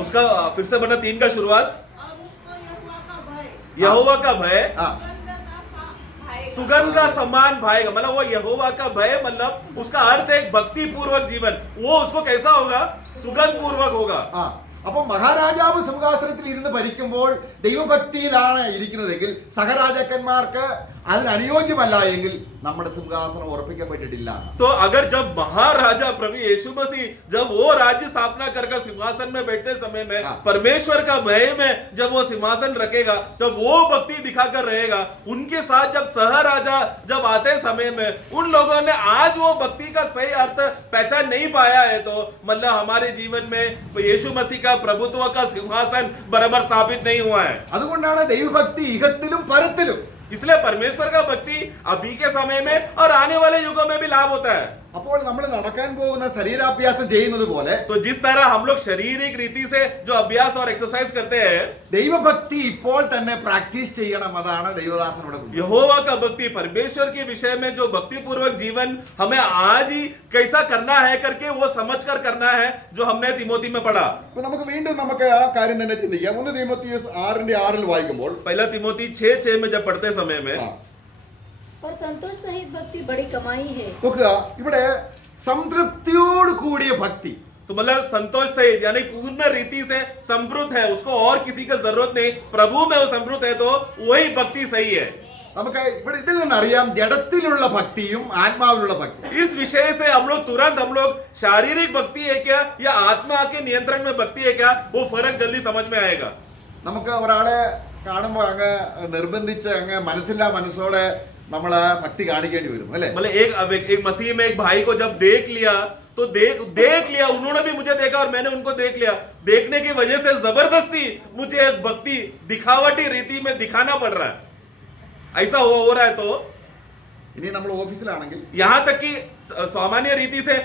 उसका फिर से पढ़ना 3 का शुरुआत। और उसको यहोवा का भय यहोवा का भय सुगंध का सा भाएगा। सुगंध का सम्मान भाएगा। मतलब वो यहोवा का भय, मतलब उसका अर्थ है भक्ति पूर्वक जीवन। वो उसको कैसा होगा, सुगंध पूर्वक होगा। അപ്പൊ മഹാരാജാവ് സിംഹാസനത്തിൽ ഇരുന്ന് ഭരിക്കുമ്പോൾ ദൈവഭക്തിയിലാണ് ഇരിക്കുന്നതെങ്കിൽ സഹരാജാക്കന്മാർക്ക് അതിന് അനുയോജ്യമല്ല എങ്കിൽ നമ്മുടെ സിംഹാസനം ഉറപ്പിക്കപ്പെട്ടിട്ടില്ല. तो अगर जब महाराजा प्रभु यीशु मसीह जब वो राज्य स्थापना कर सिंहासन में बैठते समय में परमेश्वर का भय में जब वो सिंहासन रखेगा, जब वो भक्ति दिखाकर रहेगा, उनके साथ जब सह राजा जब आते समय में उन लोगों ने आज वो भक्ति का सही अर्थ पहचान नहीं पाया है, तो मतलब हमारे जीवन में यीशु मसीह का प्रभुत्व का सिंहासन बराबर स्थापित नहीं हुआ है. അതുകൊണ്ടാണ് ദൈവഭക്തി ഇഹത്തിലും പരത്തിലും. इसलिए परमेश्वर का भक्ति अभी के समय में और आने वाले युगों में भी लाभ होता है. അപ്പോൾ നമ്മൾ നടക്കാൻ പോകുന്ന ശരീരാഭ്യാസം ചെയ്യുന്നത് പോലെ तो जिस तरह हम लोग शारीरिक रीति से जो अभ्यास और एक्सरसाइज करते हैं, ദൈവഭക്തി ഇപ്പോൾ തന്നെ പ്രാക്ടീസ് ചെയ്യണം. അതാണ് ദൈവദാസനോട്. यहोवा का भक्ति परमेश्वर के विषय में जो भक्ति पूर्वक जीवन हमें आज ही कैसा करना है करके वो समझ कर करना है, जो हमने तिमोथी में पढ़ा. അപ്പൊ നമുക്ക് വീണ്ടും നമുക്ക് ആ കാര്യം തന്നെ ചിന്തിക്കാം. 1 തീമോഥെയോസ് 6:6 വായിക്കുമ്പോൾ पहला तिमोथी 6:6 में जब पढ़ते समय में पर संतोष सहित भक्ति बड़ी कमाई है. നോക്കുക, ഇവിടെ സംതൃപ്തിയോട് കൂടിയ ഭക്തി. तो मतलब संतोष सहित यानी पूर्ण रीति से समृद्ध है, उसको और किसी का जरूरत नहीं, प्रभु में वो समृद्ध है, तो वही भक्ति सही है. നമുക്ക് ഇവിടെ ഇതിൽ നിന്നറിയാം ജഡത്തിലുള്ള ഭക്തിയും ആത്മാവിലുള്ള ഭക്തി. इस विषय से हम लोग तुरंत हम लोग शारीरिक भक्ति है क्या या आत्मा के नियंत्रण में भक्ति है क्या, वो फर्क जल्दी समझ में आएगा. നമുക്ക് ഒരാളെ കാണുമ്പോൾ അങ്ങ് നിർബന്ധിച്ച് അങ്ങ് മനസ്സില്ലാ മനസ്സോടെ നമ്മള് ഭക്തി കാണിക്കേണ്ടി വരും അല്ലെ. मतलब एक मसीह में एक भाई को जब देख लिया तो देख लिया, उन्होंने भी मुझे देखा और मैंने उनको देख लिया, देखने की वजह से जबरदस्ती मुझे एक भक्ति दिखावटी रीति में दिखाना पड़ रहा है, ऐसा हो रहा है. तो ഇനി നമ്മൾ ഓഫീസിലാണെങ്കിൽ यहाँ तक कि सामान्य रीति से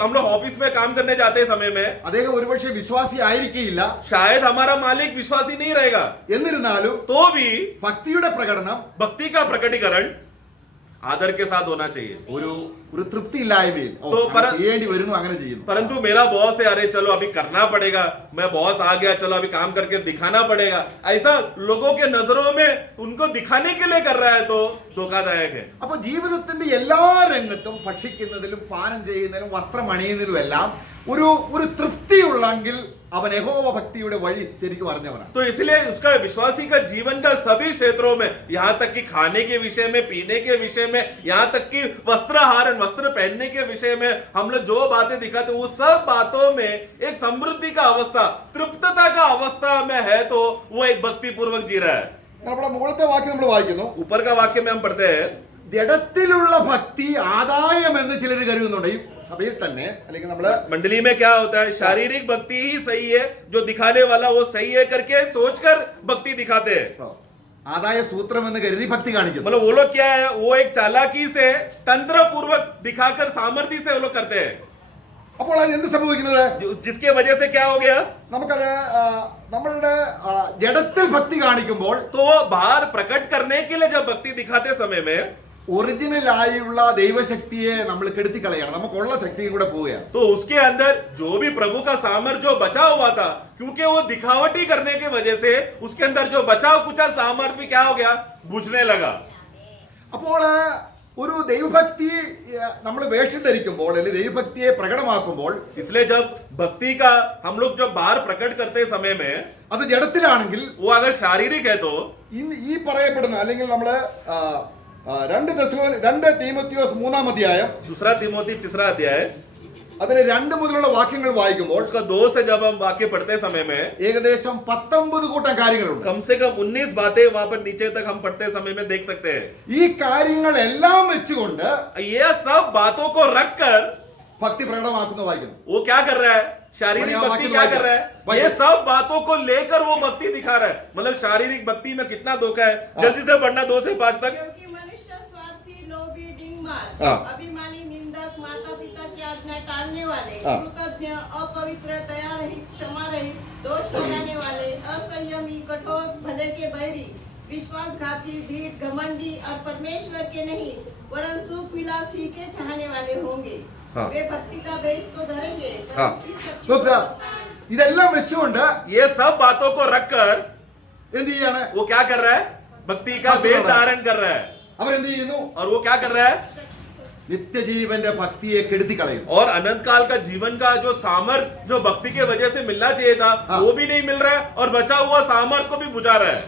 हम लोग ऑफिस में काम करने जाते समय में അദ്ദേഹം ഒരുപക്ഷെ വിശ്വാസി ആയിരിക്കില്ല, शायद हमारा मालिक विश्वासी नहीं रहेगा, എന്നിരുന്നാലും तो भी ഭക്തിയുടെ പ്രകടനം भक्ति का प्रकटीकरण आदर के साथ होना चाहिए. ഒരു തൃപ്തി ഇല്ലായ്മയിൽ ചെയ്യേണ്ടി വരുന്നു, അങ്ങനെ ചെയ്യുന്നു. परंतु मेरा बॉस है, अरे चलो अभी करना पड़ेगा, मैं बॉस आ गया, चलो अभी काम करके दिखाना पड़ेगा, ऐसा लोगों के नजरों में उनको दिखाने के लिए कर रहा है, तो धोखादायक है. അപ്പൊ ജീവിതത്തിന്റെ എല്ലാ രംഗത്തും ഭക്ഷിക്കുന്നതിലും പാനം ചെയ്യുന്നതിലും വസ്ത്രം അണിയുന്നതിലും എല്ലാം ഒരു തൃപ്തി ഉള്ളെങ്കിൽ അവൻ യഹോവ ഭക്തിയുടെ വഴി ശരിക്കും അറിഞ്ഞവനാണ്. तो इसलिए उसका विश्वासी का जीवन का सभी क्षेत्रों में, यहाँ तक कि खाने के विषय में, पीने के विषय में, यहाँ तक कि वस्त्र पहनने के विषय में हम लोग जो बातें दिखाते वो सब बातों में एक समृद्धि का अवस्था, तृप्तता का अवस्था में है, तो वो एक भक्ति पूर्वक जी रहा है. നമ്മുടെ മുകളിലത്തെ വാക്യം നമ്മൾ വായിക്കുന്നു. ऊपर का वाक्य में हम पढ़ते हैं, ജഡത്തിലുള്ള ഭക്തി ആദായം എന്ന് ചിലർ കരുതുന്നുണ്ട്. ഈ സഭയിൽ തന്നെ അല്ലെങ്കിൽ നമ്മള് मंडली में क्या होता है, शारीरिक भक्ति ही सही है, जो दिखाने वाला वो सही है करके सोचकर भक्ति दिखाते हैं. ആദായ സൂത്രം എന്ന് കരുതി ഭക്തി കാണിക്കുന്നു. मतलब वो लोग क्या है, वो एक चालाकी से तंत्र पूर्वक दिखाकर सामर्थ्य से वो लोग करते हैं. അപ്പോൾ അത് എന്ത് സംഭവിക്കുന്നത്? जिसके वजह से क्या हो गया, നമുക്കത് നമ്മളുടെ ജഡത്തിൽ ഭക്തി കാണിക്കുമ്പോൾ तो वो बाहर प्रकट करने के लिए जब भक्ति दिखाते समय में ഒറിജിനൽ ആയുള്ള ദൈവശക്തിയെ നമ്മൾ കെടുത്തി കളയണം. നമുക്കുള്ള ശക്തിയും കൂടെ പോവുകയാണ്. तो उसके अंदर जो भी प्रभु का सामर्थ्य जो बचा हुआ था, क्योंकि वो दिखावटी करने की वजह से उसके अंदर जो बचा कुचा सामर्थ्य भी क्या हो गया, बुझने लगा. അപ്പോൾ ഒരു ദൈവഭക്തി നമ്മൾ വേഷം ധരിക്കുമ്പോൾ അല്ലെങ്കിൽ ദൈവഭക്തിയെ പ്രകടമാക്കുമ്പോൾ इसलिए जब भक्ति का हम लोग जब बाहर प्रकट करते समय में അത് ജഡത്തിലാണെങ്കിൽ वो अगर शारीरिक है, तो ഈ പറയപ്പെടുന്ന അല്ലെങ്കിൽ നമ്മള് 2 തീമോഥെയോസ് 3-ാം അധ്യായം दूसरा तिमोथी 3रा अध्याय അതിലെ 2 മുതലുള്ള വാക്യങ്ങൾ വായിക്കുമ്പോൾ उसका 2 से जब हम वाक्य पढ़ते समय में ഏകദേശം 19 കൂട്ടം കാര്യങ്ങളുണ്ട്. कम से कम 19 बातें वहां पर नीचे तक हम पढ़ते समय में देख सकते हैं. ഈ കാര്യങ്ങളെല്ലാം വെച്ചുകൊണ്ട് ये सब बातों को रखकर ഭക്തി പ്രകടമാക്കുന്നു വായിക്കുന്നു. वो क्या कर रहा है, शारीरिक भक्ति क्या कर रहा है, ये सब बातों को लेकर वो भक्ति दिखा रहा है. मतलब शारीरिक भक्ति में कितना धोखा है, जल्दी से पढ़ना 2 से 5 तक. क्योंकि मनुष्य स्वार्थी, लोभी, डिंगमार, हाँ। अभिमानी, निंदक, माता पिता की आज्ञा टालने वाले, हाँ। कृतज्ञ, अपवित्र, दया रहित, क्षमा रहित, दोष लगाने वाले, असंयमी, कठोर, भले के बैरी, विश्वासघाती, भीड़, घमंडी और परमेश्वर के नहीं वरन सुख विलास ही के चाहने वाले होंगे. हाँ। वे भक्ति का बेस तो धरेंगे, पर हाँ। उसकी शक्ति നോക്കുക, ഇതെല്ലാം വെച്ചുകൊണ്ട് ये सब बातों को रखकर എന്ത് ചെയ്യാണ്? वो क्या कर रहा है, भक्ति का भक्ति बेस कर रहा है। धारण कर रहा है. അവരെന്ത് ചെയ്യുന്നു? और वो क्या कर रहा है, നിത്യജീവന്റെ ഭക്തിയെ കെടുത്തി കളയും. और अनंत काल का जीवन का जो सामर्थ जो भक्ति के वजह से मिलना चाहिए था, हाँ। वो भी नहीं मिल रहा है, और बचा हुआ सामर्थ को भी बुझा रहा है.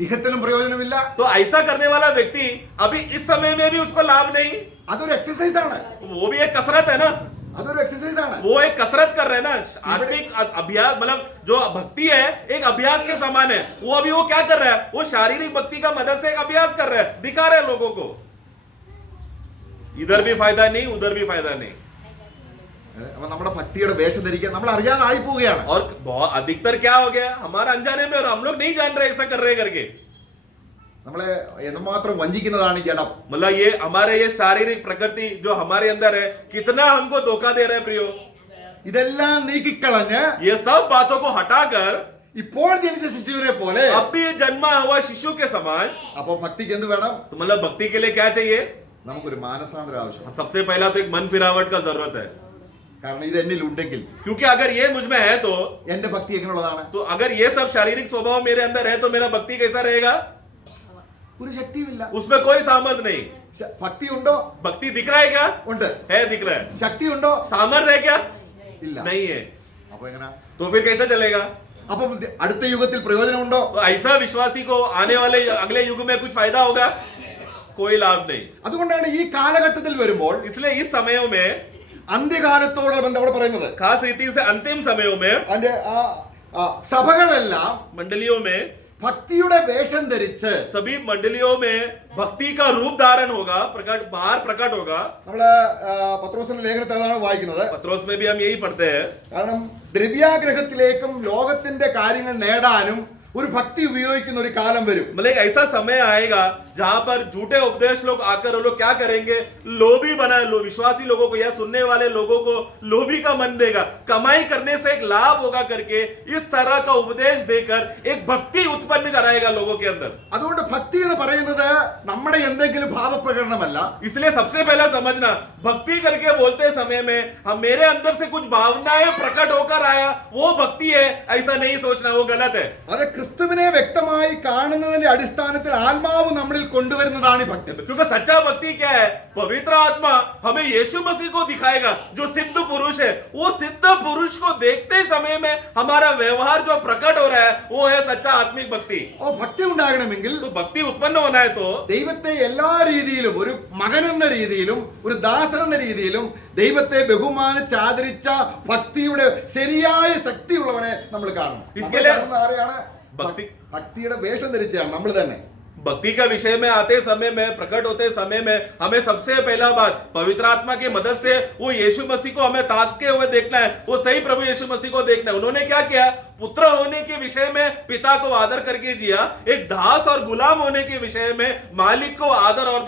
ഇഹത്തിലും പ്രയോജനമില്ല. तो ऐसा करने वाला व्यक्ति अभी इस समय में भी उसको लाभ नहीं, അതൊരു എക്സസൈസ് ആണ്. वो भी एक कसरत है ना, അതൊരു എക്സസൈസ് ആണ്. वो एक कसरत कर रहे हैं ना. आत्मिक अभ्यास मतलब जो भक्ति है एक अभ्यास के समान है. वो अभी वो क्या कर रहा है, वो शारीरिक भक्ति का मदद से एक अभ्यास कर रहा है, दिखा रहे हैं लोगों को. इधर भी फायदा नहीं, उधर भी फायदा नहीं. അപ്പൊ നമ്മുടെ ഭക്തിയുടെ വേഷം ധരിക്കാൻ നമ്മൾ അറിയാതായി പോവുകയാണ്. और बहुत अधिकतर क्या हो गया हमारा अनजाने में, और हम लोग नहीं जान रहे ऐसा कर रहे करके. നമ്മളെ എന്തുമാത്രം വഞ്ചിക്കുന്നതാണ് ഈ ജഡം. मतलब ये हमारे ये शारीरिक प्रकृति जो हमारे अंदर है कितना हमको धोखा दे रहे हैं प्रियो. ഇതെല്ലാം നീക്കിക്കളഞ്ഞ് ये सब बातों को हटाकर ഇപ്പോൾ ജനിച്ച ശിശുവിനെ പോലെ अब भी जन्मा हुआ शिशु के समान. അപ്പൊ ഭക്തിക്ക് എന്ത് വേണം? तो मतलब भक्ति के लिए क्या चाहिए, നമുക്കൊരു മാനസാന്തരം ആവശ്യം. सबसे पहला तो एक मन फिरावट का जरूरत है. കാരണം ഇത് എന്നിൽ ഉണ്ടെങ്കിൽ क्योंकि अगर ये मुझ में है तो എന്റെ ഭക്തി എങ്ങനെയുള്ളതാണ്? अगर ये सब शारीरिक स्वभाव मेरे अंदर है तो मेरा भक्ति कैसा रहेगा, ഒരു ശക്തിയുമില്ല. उसमें कोई सामर्थ्य नहीं. ഭക്തി ഉണ്ടോ? भक्ति दिख रहा है क्या, ഉണ്ട്. है दिख रहा है. ശക്തി ഉണ്ടോ? सामर्थ्य है क्या, ഇല്ല. नहीं है. അപ്പൊ എങ്ങനെ? तो फिर कैसे चलेगा. അപ്പൊ അടുത്ത യുഗത്തിൽ പ്രയോജനമുണ്ടോ? तो ऐसा विश्वासी को आने वाले अगले युग में कुछ फायदा होगा, कोई लाभ नहीं. അതുകൊണ്ടാണ് ഈ കാലഘട്ടത്തിൽ വരുമ്പോൾ इसलिए इस समयों में, അന്ത്യകാലത്തോടുള്ള ബന്ധം അവിടെ പറയുന്നത്. खास रीति से अंतिम समयों में, അതിന്റെ സഭകളെല്ലാം मंडलियों में, ഭക്തിയുടെ വേഷം ധരിച്ച് सभी मंडलियों में भक्ति का रूप धारण होगा, प्रकट बाहर प्रकट होगा. നമ്മള് പത്രോസിന്റെ ലേഖനത്തിൽ അതാണ് വായിക്കുന്നത്. पत्रोस में भी हम यही पढ़ते हैं. കാരണം ദ്രവ്യാഗ്രഹത്തിലേക്കും ലോകത്തിന്റെ കാര്യങ്ങൾ നേടാനും ഒരു ഭക്തി ഉപയോഗിക്കുന്ന ഒരു കാലം വരും. मतलब एक ऐसा समय आएगा जहां पर झूठे उपदेश लोग आकर वो लोग क्या करेंगे, लोभी बना विश्वासी लोगों को या सुनने वाले लोगों को लोभी का मन देगा, कमाई करने से एक लाभ होगा करके इस तरह का उपदेश देकर एक भक्ति उत्पन्न कराएगा लोगों के अंदर. അതുകൊണ്ട് ഭക്തി എന്ന് പറയുന്നത് നമ്മുടെ എന്തെങ്കിലും ഭാവപ്രകടനമല്ല. इसलिए सबसे पहला समझना, भक्ति करके बोलते समय में हम मेरे अंदर से कुछ भावनाएं प्रकट होकर आया वो भक्ति है, ऐसा नहीं सोचना, वो गलत है. അത് ക്രിസ്തുവിനെ വ്യക്തമായി കാണുന്നതിന്റെ അടിസ്ഥാനത്തിൽ ആത്മാവ് നമ്മളിൽ കൊണ്ടുവരുന്നതാണ് ഈ ഭക്തി. क्योंकि सच्चा भक्ति क्या है, पवित्र आत्मा हमें यीशु मसीह को दिखाएगा जो सिद्ध पुरुष है. वो सिद्ध पुरुष को देखते समय में हमारा व्यवहार जो प्रकट हो रहा है वो है सच्चा आत्मिक भक्ति. ഓ ഭക്തി ഉണ്ടാകണമെങ്കിൽ तो भक्ति उत्पन्न होना है तो ദൈവത്തെ എല്ലാ രീതിയിലും ഒരു മകൻ എന്ന രീതിയിലും ഒരു ദാസൻ എന്ന രീതിയിലും ദൈവത്തെ ബഹുമാനിച്ച് ആദരിച്ച ഭക്തിയുടെ ശരിയായ ശക്തിയുള്ളവനെ നമ്മൾ കാണണം. इसके लिए ആരെയാണ്? ഭക്തി- ഭക്തിയുടെ വേഷം ധരിച്ചാണ് നമ്മൾ തന്നെ. भक्ति का विषय में आते समय में, प्रकट होते समय में हमें सबसे पहला बात पवित्र आत्मा की मदद से वो यीशु मसीह को हमें ताकते हुए देखना है, वो सही प्रभु यीशु मसीह को देखना है. उन्होंने क्या किया, पुत्र होने के विषय में पिता को आदर करके जिया, एक दास और गुलाम होने के विषय में मालिक को आदर और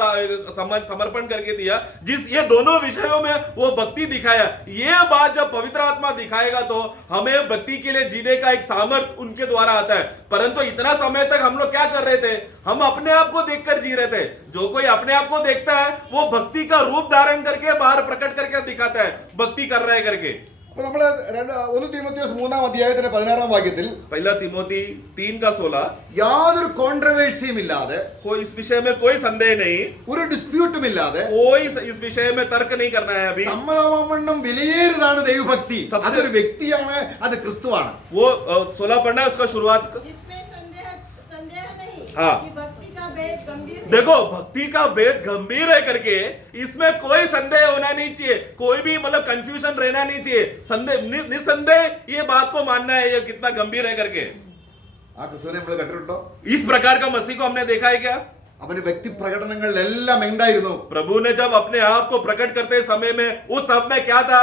समर्पण करके दिया. जिस ये दोनों विषयों में वो भक्ति दिखाया. ये बात जब पवित्र आत्मा दिखाएगा तो हमें भक्ति के लिए जीने का एक सामर्थ्य उनके द्वारा आता है. परंतु इतना समय तक हम लोग क्या कर रहे थे, हम अपने आप को देखकर जी रहे थे. जो कोई अपने आप को देखता है वो भक्ति का रूप धारण करके बाहर प्रकट करके दिखाता है भक्ति कर रहा है करके. അപ്പൊ നമ്മള് 1 തീമോഥെയോസ് 3-ാം അധ്യായത്തിന്റെ 16-ാം വാക്യത്തിൽ पहला तिमोथी 3:16 യാതൊരു കോൺട്രവേഴ്സിയും ഇല്ലാതെ कोई इस विषय में कोई संदेह नहीं, ഒരു ഡിസ്പ്യൂട്ടും ഇല്ലാതെ कोई इस विषय में तर्क नहीं करना है अभी. സമ്മതമാവണ്ണം വിലയേറിയതാണ് ദൈവഭക്തി. सबसे- അതൊരു വ്യക്തിയാണ്, അത് ക്രിസ്തുവാണ്. वो 16 पढ़ना है उसका शुरुआत. इसमें संदेह नहीं हाँ. कि भक्ति का भेद गंभीर है। देखो भक्ति का भेद गंभीर है करके इसमें कोई संदेह होना नहीं चाहिए, कोई भी मतलब कंफ्यूजन रहना नहीं चाहिए. संदेह निसंदेह ये बात को मानना है ये कितना गंभीर है करके. ആ ക്രിസ്തുവിനെ നമ്മൾ കണ്ടിട്ടുണ്ടോ? इस प्रकार का मसीह को हमने देखा है क्या? അവന്റെ വ്യക്തി പ്രകടനങ്ങളിലെല്ലാം എന്തായിരുന്നു? प्रभु ने जब अपने आप को प्रकट करते समय में उस सब में क्या था?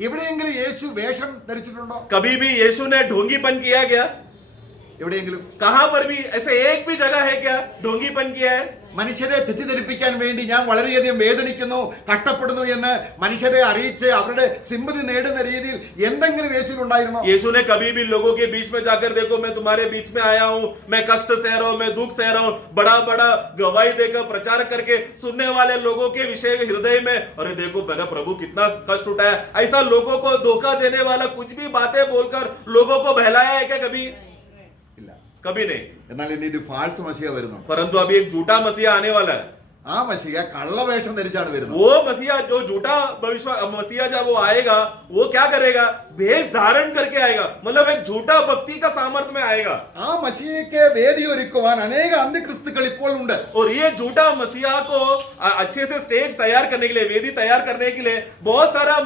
എവിടെയെങ്കിലും യേശു വേഷം ധരിച്ചിട്ടുണ്ടോ? कभी भी यीशु ने ढोंगीपन किया क्या? എവിടെയെങ്കിലും? कहां पर भी ऐसे एक भी जगह है क्या ढोंगीपन किया है? മനുഷ്യരെ തെറ്റിദ്ധരിപ്പിക്കാൻ വേണ്ടി ഞാൻ വളരെയധികം വേദനിക്കുന്നു, കഷ്ടപ്പെടുന്നു എന്ന് മനുഷ്യരെ അറിയിച്ച് അവരുടെ സിമ്പതി നേടുന്ന രീതിയിൽ എന്തെങ്കിലും യേശുവിനുണ്ടായിരുന്നോ? यीशु ने कभी भी लोगों के बीच में जाकर देखो मैं तुम्हारे बीच में आया हूं, मैं कष्ट सह रहा हूं, मैं दुख सह रहा हूं, बड़ा बड़ा गवाही देकर प्रचार करके सुनने वाले लोगों के विषय हृदय में अरे देखो मेरा प्रभु कितना कष्ट उठाया, ऐसा लोगों को धोखा देने वाला कुछ भी बातें बोलकर लोगों को बहलाया है क्या कभी? ഇല്ല. कभी नहीं. എന്നാൽ ഇനി ഒരു ഫാൾസ് മസിഹ വരുന്നു. परंतु अभी एक झूठा मसीहा आने वाला है. ആ മസിഹ കള്ളവേഷം ധരിച്ചാണ് വരുന്നത്. वो मसीहा जो झूठा भविष्य मसीहा जब वो आएगा वो क्या करेगा, भेष धारण करके आएगा, मतलब एक झूठा भक्ति का सामर्थ्य में आएगा. ആ മസിഹയ്ക്ക് വേദി ഒരുക്കുവാൻ അനേക അന്ത്യക്രിസ്തുക്കൾ ഇപ്പോൾ ഉണ്ട്. और ये झूठा मसीहा को अच्छे से स्टेज तैयार करने के लिए, वेदी तैयार करने के लिए बहुत सारा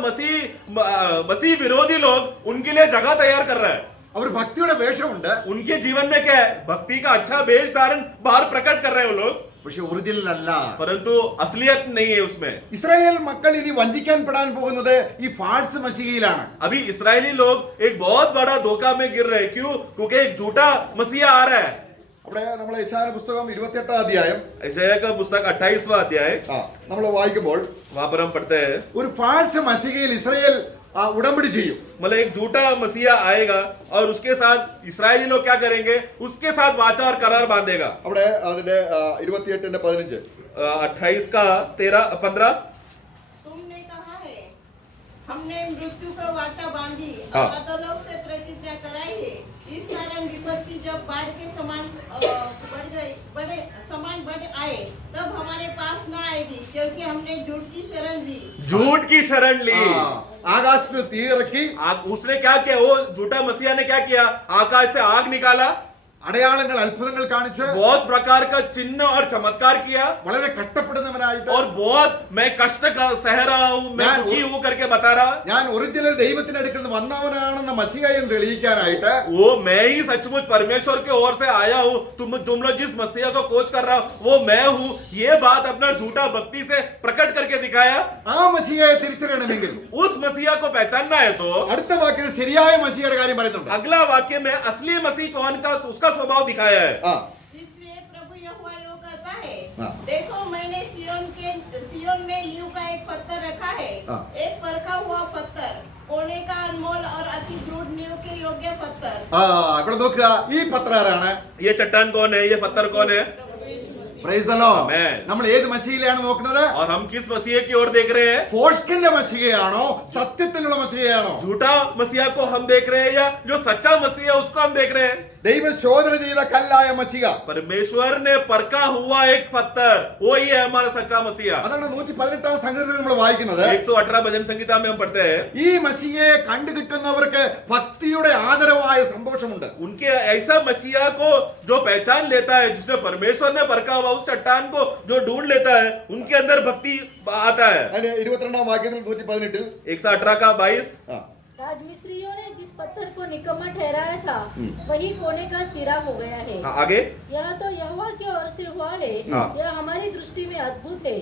मसीह विरोधी लोग उनके लिए जगह तैयार कर रहा है. അവർ ഭക്തിയുടെ വേഷമുണ്ട്, उनके जीवन में क्या है, भक्ति का अच्छा वेश धारण बाहर प्रकट कर रहे हैं वो लोग, പക്ഷെ ഒറിജിനൽ അല്ല. परंतु असलियत नहीं है उसमें. ഇസ്രായേൽ മക്കൾ ഇനി വഞ്ചിക്കപ്പെടാൻ പോകുന്നത് ഈ ഫാൾസ് മസിഹയിലാണ്. अभी इस्राएली लोग एक बहुत बड़ा धोखा में गिर रहे हैं. क्यों? क्योंकि एक झूठा मसीहा आ रहा है. അവിടെ നമ്മൾ യശയ്യാ പുസ്തകം 28 അധ്യായം ईशाया का पुस्तक 28वां अध्याय നമ്മൾ വായിക്കുമ്പോൾ वहां पर हम पढ़ते हैं, ഒരു ഫാൾസ് മസിഹയിൽ ഇസ്രായേൽ ഉടമ്പടി ചെയ്യും. मतलब एक झूठा मसीहा आएगा और उसके साथ इस्राएली लोग क्या करेंगे, उसके साथ वाचा और करार बांधेगा. അവിടെ അതിന്റെ 28:15 28 का 13-15. तुमने कहा है, हमने मृत्यु का वाचा बांधी हाँ। और अधोलोक से प्रतिज्ञा कराई है. इस कारण विपत्ति जब बाढ़ के समान बढ़ आए तब हमारे पास न आएगी, क्योंकि हमने झूठ की शरण ली. झूठ की शरण ली. ആകാശത്തിൽ തീ ഇറക്കി, उसने क्या किया, वो झूठा मसीहा ने क्या किया, आकाश से आग निकाला, അടയാളങ്ങൾ അത്ഭുതങ്ങൾ കാണിച്ച് बहुत प्रकार का चिन्ह और चमत्कार किया, വളരെ കഷ്ടപ്പെടുന്നവനായിട്ട് और बहुत मैं कष्ट का सह रहा हूं, मैं मैं दुखी हूं करके बता रहा. ഞാൻ ഒറിജിനൽ ദൈവത്തിന്റെ അടുക്കൽ നിന്ന് വന്നവനാണെന്ന മസിഹയെ തെളിയിക്കാനായിട്ട് वो मैं ही सचमुच परमेश्वर के ओर से आया हूं, तुम लोग जिस मसीहा को खोज कर रहा हो वो मैं हूं, ये बात अपना झूठा भक्ति से प्रकट करके दिखाया. ആ മസിഹയെ തിരിച്ചറിയണമെങ്കിൽ उस मसीहा को पहचानना है तो അടുത്ത വാക്യത്തിൽ ശരിയായ മസിഹയുടെ കാര്യം പറയുന്നുണ്ട്. अगला वाक्य में असली मसीह कौन का उसका स्वभाव दिखाया है. इसलिए प्रभु यहोवा यूं कहता है, हाँ। देखो मैंने सिय्योन में नींव का एक पत्थर रखा है, हाँ। एक परखा हुआ पत्थर, कोने का अनमोल और अति दृढ़ नींव के योग्य पत्थर. ഇവിടെ നോക്കുക, ഈ പത്രം ആരാണ്? ये चट्टान कौन है, ये पत्थर कौन है, പ്രൈസ് ദി ലോർഡ്. Amen. നമ്മൾ ഏത് മസിഹയിലാണ് നോക്കുന്നത്? और हम किस मसीह की ओर देख रहे हैं, ഫോഷ്കിന്റെ മസിഹയാണോ സത്യത്തിലുള്ള മസിഹയാണോ? झूठा मसीहा को हम देख रहे हैं या जो सच्चा मसीह है उसको हम देख रहे हैं. ദൈവം ശോധന ചെയ്ത കല്ലായ മസിഹ, परमेश्वर ने परखा हुआ एक पत्थर, वो ही है हमारा सच्चा मसीहा. അതാണ് 118 സംഗീതത്തിൽ നമ്മൾ വായിക്കുന്നത്. 118 भजन संहिता में हम पढ़ते हैं, ഈ മസിഹയെ കണ്ടുകിട്ടുന്നവർക്ക് ഭക്തിയുടെ ആദരവായ സന്തോഷമുണ്ട്. उनके ऐसा मसीहा को जो पहचान लेता है, जिसने परमेश्वर ने परखा हुआ उस चट्टान को जो ढूंढ लेता है, उनके अंदर भक्ति आता है. അതിന് 22 വാക്യത്തിൽ 118 118 का 22. राजमिस्त्रियों ने जिस पत्थर को निकम्मा ठहराया था वही कोने का सिरा हो गया है. आगे यह तो यहोवा की ओर से हुआ है, हाँ। यह हमारी दृष्टि में अद्भुत है.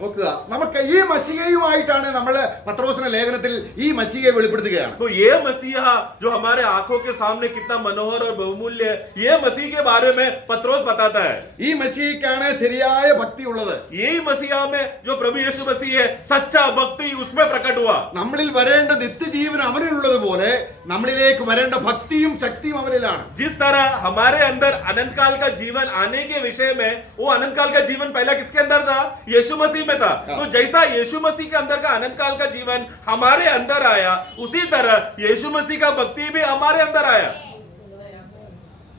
നോക്കുക, നമുക്ക് ഈ മസിഹയുമായിട്ടാണ് നമ്മൾ പത്രോസിന്റെ ലേഖനത്തിൽ ഈ മസിഹയെ വെളിപ്പെടുത്തുകയാണ്. तो ये मसीहा जो हमारे आंखों के सामने कितना मनोहर और बहुमूल्य है, ये मसीह के बारे में पत्रोस बताता है. ഈ മസിഹയ്ക്കാണ് ശരിയായ ഭക്തി ഉള്ളത്. यही मसीहा में जो प्रभु यीशु मसीह है, सच्चा भक्ति उसमें प्रकट हुआ. നമ്മളിൽ വരേണ്ട നിത്യജീവൻ അവനിലുള്ളത് പോലെ നമ്മളിലേക്ക് വരേണ്ട ഭക്തിയും ശക്തിയും അവനിലാണ്. जिस तरह हमारे अंदर अनंत काल का जीवन आने के विषय में, वो अनंत काल का जीवन पहला किसके अंदर था, यीशु मसीह में था. तो जैसा यीशु मसीह के अंदर का अनंत काल का जीवन हमारे अंदर आया, उसी तरह यीशु मसीह का भक्ति भी हमारे अंदर आया.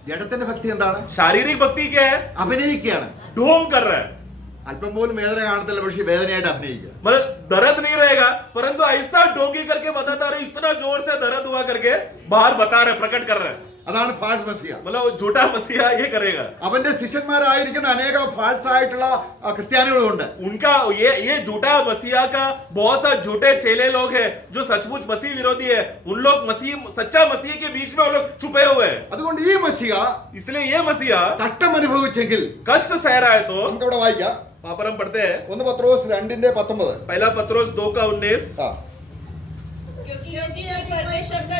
ജഡത്തിന്റെ ഭക്തി എന്താണ്? शारीरिक भक्ति क्या है, അഭിനയിക്കുകയാണ്. ढोंग कर रहा है, അല്പം പോലും വേദന കാണത്തില്ല, പക്ഷെ വേദനയായിട്ട് അഭിനയിക്കുക. मतलब दर्द नहीं रहेगा, परंतु ऐसा ढोंगी करके बताता रहे, इतना जोर से दर्द हुआ करके बाहर बता रहे, प्रकट कर रहे हैं. അതാണ് ഫാൾസ് മസിഹ. मतलब झूठा मसीहा ये करेगा. അവന്റെ ശിഷ്യന്മാരായിരിക്കുന്ന അനേക ഫാൾസ് ആയിട്ടുള്ള ക്രിസ്ത്യാനികളുണ്ട്. उनका ये झूठा मसीहा का बहुत सा झूठे चेले लोग हैं जो सचमुच मसीह विरोधी है. उन लोग मसीह, सच्चा मसीह के बीच में वो लोग छुपे हुए हैं. അതുകൊണ്ട് ഈ മസിഹ इसलिए ये मसीहा കഷ്ടം അനുഭവിച്ചെങ്കിൽ कष्ट सह रहा है. तो നമുക്ക് ഇവിടെ വായിക്കാം. वहां पर हम पढ़ते हैं 1 പത്രോസ് 2:19. पहला पत्रोस 2 का 19. क्योंकि यदि परमेश्वर का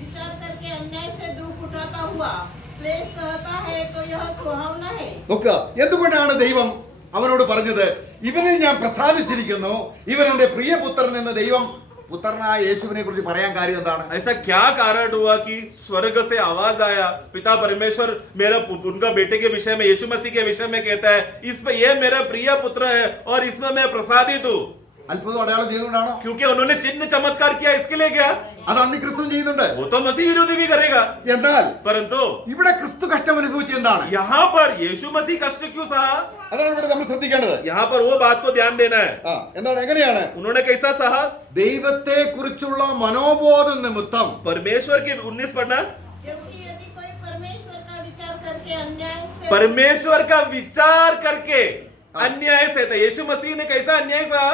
विचार करके अन्याय से दुख उठाता हुआ क्लेश सहता है तो यह सुहावना है. നോക്കുക, എന്തുകൊണ്ടാണ് ദൈവം അവനോട് പറഞ്ഞത്, ഇവനെ ഞാൻ പ്രസാദിച്ചിരിക്കുന്നു, ഇവൻ എന്റെ പ്രിയപുത്രൻ എന്ന് ദൈവം പുത്രനായ യേശുവിനെ കുറിച്ച് പറയാൻ കാര്യം എന്താണ്? ऐसा क्या कारण हुआ कि स्वर्ग से आवाज आया, पिता परमेश्वर मेरा उनका बेटे के विषय में, यीशु मसीह के विषय में कहता है, इसमें ये मेरा प्रिय पुत्र है और इसमें मैं प्रसादित हूं. അത്ഭുതം അടയാളം ചെയ്തുകൊണ്ടാണോ? क्योंकि उन्होंने चिन्ह चमत्कार किया, इसके लिए क्या? അത് അന്ന് ക്രിസ്തു ചെയ്യുന്നുണ്ട്. वो तो मसीह विरोधी भी करेगा, എന്നാൽ परंतु ഇവിടെ ക്രിസ്തു കഷ്ടം അനുഭവിച്ച എന്താണ്? यहाँ पर यीशु मसीह कष्ट क्यों सहा? അതാണ് ഇവിടെ നമ്മൾ ശ്രദ്ധിക്കേണ്ടത്. यहाँ पर वो बात को ध्यान देना है. എന്താണ്, എങ്ങനെയാണ്? उन्होंने कैसा सहा? ദൈവത്തെ കുറിച്ചുള്ള മനോബോധം നിമിത്തം परमेश्वर के 19 पढ़ना. क्योंकि यदि कोई परमेश्वर का विचार करके अन्याय से परमेश्वर का विचार करके अन्याय से था. यीशु मसीह ने कैसा अन्याय सहा?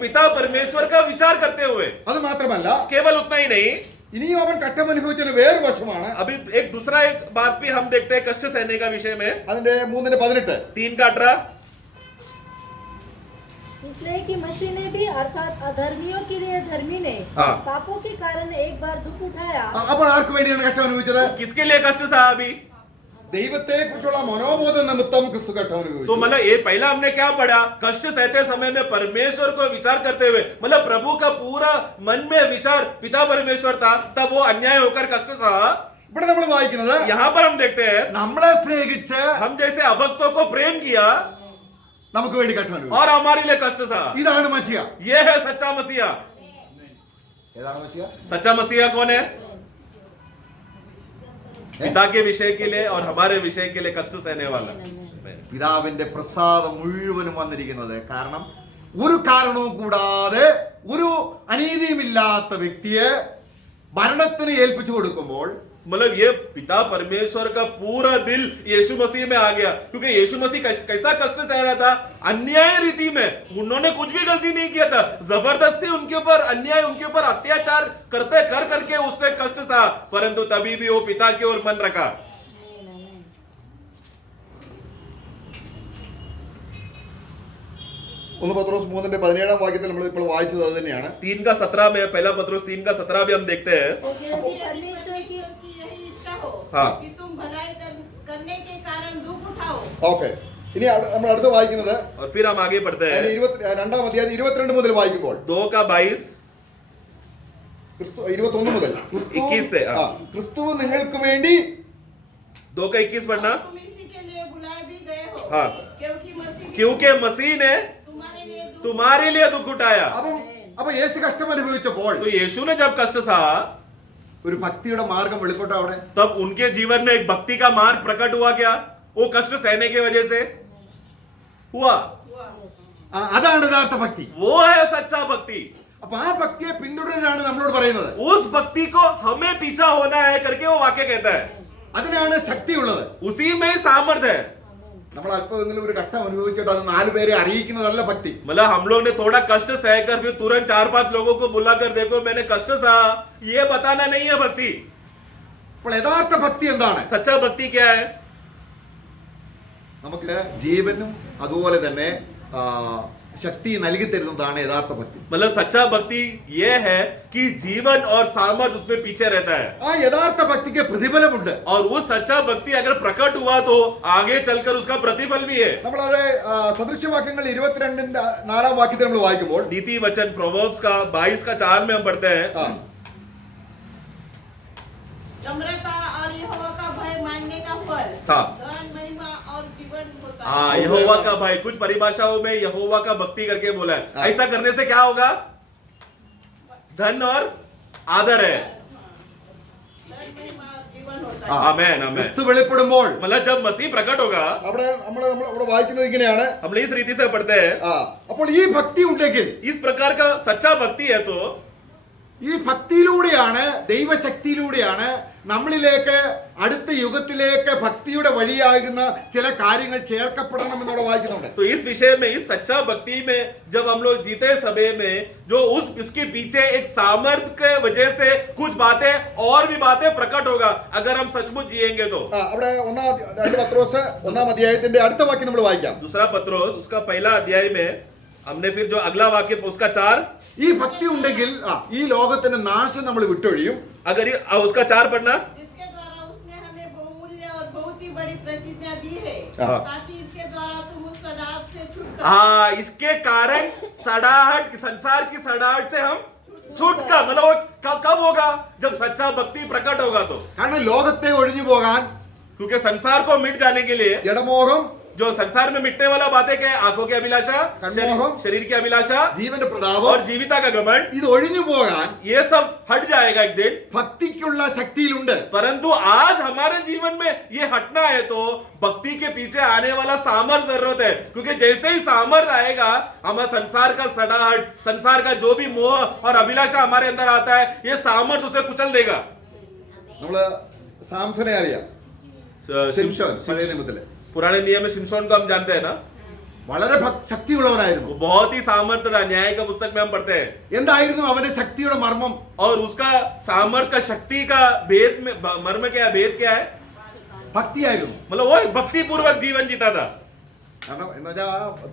पिता परमेश्वर का विचार करते हुए. അത് മാത്രമല്ല, केवल उतना ही नहीं, ഇനിയും അവൻ കഷ്ടം അനുഭവിച്ചതിന് വേറൊരു വശമാണ്. अभी एक दूसरा एक बात भी हम देखते हैं कष्ट सहने का विषय में. അതിന്റെ 3:18 3:18. इसलिए कि मसीह ने भी अर्थात अधर्मियों के लिए धर्मी ने हाँ। पापों के कारण एक बार दुख उठाया। അപ്പോൾ ആർക്ക് വേണ്ടിയാണ് കഷ്ടം അനുഭവിച്ചത്? किसके लिए कष्ट सहा? अभी ദൈവത്തെ കുറിച്ചുള്ള മനോബോധം നിമിത്തം ക്രിസ്തു കഷ്ടം तो അനുഭവിച്ചു. मतलब ये पहला हमने क्या पढ़ा? कष्ट सहते समय में परमेश्वर को विचार करते हुए, मतलब प्रभु का पूरा मन में विचार पिता परमेश्वर था, तब वो अन्याय होकर कष्ट सहा. ഇവിടെ നമ്മൾ വായിക്കുന്നത്, यहाँ पर हम देखते हैं നമ്മളെ സ്നേഹിച്ച് हम जैसे अभक्तों को प्रेम किया നമുക്ക് വേണ്ടി കഷ്ടം അനുഭവിച്ചു. और हमारे लिए कष्ट सहा. ഇതാണ് മസിയ. ये है सच्चा मसीहा. ഏതാണ് മസിയ? सच्चा मसीहा कौन है? पिता के विषय के लिए और हमारे विषय के लिए कष्ट सहने वाला. പിതാവിന്റെ പ്രസാദം മുഴുവനും വന്നിരിക്കുന്നത് കാരണം ഒരു കാരണവും കൂടാതെ ഒരു അനീതിയുമില്ലാത്ത വ്യക്തിയെ മരണത്തിന് ഏൽപ്പിച്ചു കൊടുക്കുമ്പോൾ मतलब ये पिता परमेश्वर का पूरा दिल यीशु मसीह में आ गया, क्योंकि यीशु मसीह कैसा कष्ट सह रहा था? अन्याय रीति में. उन्होंने कुछ भी गलती नहीं किया था, जबरदस्ती उनके ऊपर अन्याय, उनके ऊपर अत्याचार करके उसने कष्ट सहा, परंतु तभी भी वो पिता की ओर मन रखा. ഒന്ന് പത്രോസ് 3:17 വാക്യത്തിൽ നമ്മൾ ഇപ്പോൾ വായിച്ചത് അത് തന്നെയാണ്. 3:17 में, पहला पत्रोस 3:17 भी हम देखते हैं. क्योंकि यदि परमेश्वर की की यही इच्छा हो हाँ. कि तुम भलाई करने के कारण दुख उठाओ. ഓക്കെ, ഇനി നമ്മൾ അടുത്ത് വായിക്കുന്നത് और फिर हम आगे बढ़ते हैं. 2-ാം അധ്യായം 22 മുതൽ വായിക്കുമ്പോൾ 2:22. ക്രിസ്തു 21 മുതൽ 21 से, हाँ. ക്രിസ്തു നിങ്ങൾക്ക് വേണ്ടി 2:21 पढ़ना. तुम इसी के लिए बुलाए भी गए हो. हाँ. क्योंकि मसीह ने तुम्हारे लिए दुख उठाया. അപ്പൊ യേശു കഷ്ടം അനുഭവിച്ചപ്പോൾ तो यीशु ने जब कष्ट सहा, ഒരു ഭക്തിയുടെ മാർഗം വെളിപ്പെട്ടു അവിടെ. तब उनके जीवन में एक भक्ति का मार्ग प्रकट हुआ. क्या वो कष्ट सहने की वजह से हुआ? അതാണ് യഥാർത്ഥ ഭക്തി. वो है सच्चा भक्ति. അപ്പൊ ആ ഭക്തിയെ പിന്തുടരാനാണ് നമ്മളോട് പറയുന്നത്. उस भक्ति को हमें पीछा होना है करके वो वाक्य कहता है. അതിനാണ് ശക്തിയുള്ളത്. उसी में सामर्थ्य है. നമ്മൾ അല്പമെങ്കിലും ഒരു കഷ്ടം അനുഭവിച്ചിട്ട് അത് 4 പേരെ അറിയിക്കുന്നതല്ല ഭക്തി. मतलब हम लोग ने थोड़ा कष्ट सहकर फिर तुरंत 4-5 लोगों को बुलाकर देखो मैंने कष्ट सहा, ये बताना नहीं है भक्ति. അപ്പോൾ യഥാർത്ഥ ഭക്തി എന്താണ്? सच्चा भक्ति क्या है? നമുക്ക് ജീവനും അതുപോലെ തന്നെ ശക്തി നൽകി തരുന്നതാണ് യഥാർത്ഥ ഭക്തി. मतलब सच्चा भक्ति ये है कि जीवन और सामर्थ उसमें पीछे रहता है. ആ യഥാർത്ഥ ഭക്തിക്ക് പ്രതിഫലമുണ്ട്. और वो सच्चा भक्ति अगर प्रकट हुआ तो आगे चलकर उसका प्रतिफल भी है. നമ്മളത് സദൃശ്യവാക്യങ്ങൾ 22-ന്റെ 4-ാം വാക്യത്തിൽ നമ്മൾ വായിക്കുമ്പോൾ नीति वचन प्रोवर्ब्स का 22:4 में हम पढ़ते हैं. नम्रता और यहोवा का भय मानने का फल हाँ. धन महिमा और जीवन होता है. हाँ, यहोवा का भय. कुछ परिभाषाओं में यहोवा का भक्ति करके बोला है. हाँ. ऐसा करने से क्या होगा? धन और आदर है. धन महिमा और जीवन होता है. हाँ. आमेन, आमेन. ക്രിസ്തു വെളിപ്പെടുമ്പോൾ मतलब जब मसीह प्रकट होगा, അവിടെ നമ്മൾ അവിടെ വായിക്കുന്നത് ഇങ്ങനെയാണ്. हम इस रीति से पढ़ते हैं. അപ്പോൾ ഈ ഭക്തി ഉണ്ടെങ്കിൽ इस प्रकार का सच्चा भक्ति है तो ഈ ഭക്തിയിലൂടെയാണ്, ദൈവശക്തിയിലൂടെയാണ് നമ്മളിലേക്ക് അടുത്ത യുഗത്തിലേക്ക് ഭക്തിയുടെ വഴിയാകുന്ന ചില കാര്യങ്ങൾ ചേർക്കപ്പെടണം എന്നുള്ള വായിക്കുന്നുണ്ട്. तो इस विषय में, इस सच्चा भक्ति में जब हम लोग जीते समय में जो उसके पीछे एक सामर्थ्य के वजह से कुछ बातें और भी बातें प्रकट होगा अगर हम सचमुच जिएंगे तो. അവിടെ 2 പത്രോസ് 1-ാം അധ്യായത്തിന്റെ അടുത്ത വാക്യം നമ്മൾ വായിക്കാം. दूसरा पत्रोस उसका पहला अध्याय में हमने फिर जो अगला वाक्य उसका 4, ഈ ഭക്തി ഉണ്ടെങ്കിൽ ഈ ലോകത്തിന്റെ നാശം നമ്മൾ വിട്ടൊഴിയും. अगर उसका 4 पढ़ना. जिसके द्वारा उसने हमें बहुमूल्य और बहुत ही बड़ी प्रतिज्ञा दी है हाँ. ताकि इसके द्वारा तुम उस सड़ाहट से छुटकारा. हाँ, इसके कारण सड़ाहट, संसार की सड़ाहट से हम छूटका. मतलब वो कब होगा? जब सच्चा भक्ति प्रकट होगा तो. കാരണം ലോകത്തെ ഒഴിഞ്ഞു പോകാൻ क्योंकि संसार को मिट जाने के लिए ജഡമോഹം, जो संसार में मिटने वाला बातें क्या है? आंखों की अभिलाषा, कन्मोहम, शरीर की अभिलाषा ജീവന്റെ പ്രതാപം, और जीविता का घमंड, ഇത് ഒഴിഞ്ഞു പോകാൻ ये सब हट जाएगा एक दिन। ഭക്തിക്കുള്ള ശക്തിയിലുണ്ട്. परंतु आज हमारे जीवन में ये हटना है तो भक्ति के पीछे आने वाला सामर्थ जरूरत है, क्योंकि जैसे ही सामर्थ आएगा हमारा संसार का सड़ाहट, संसार का जो भी मोह और अभिलाषा हमारे अंदर आता है, ये सामर्थ उसे कुचल देगा। നമ്മള് സാംസനെ അറിയാം, ശിംശോൻ പഴയ നിയമത്തില് पुराने नियम में शिमशोन को हम जानते हैं ना, വളരെ ശക്തിയുള്ളവനായിരുന്നു. वो बहुत ही सामर्थ्य था। न्याय का पुस्तक में हम पढ़ते हैं। എന്തായിരുന്നു അവന്റെ ശക്തിയുടെ मर्मം? और उसका सामर्थ का शक्ति का भेद में मर्म क्या है? भेद क्या है? ഭക്തിയായിരുന്നു. मतलब वो भक्ति पूर्वक जीवन जीता था। കാരണം എന്താ വെച്ചാ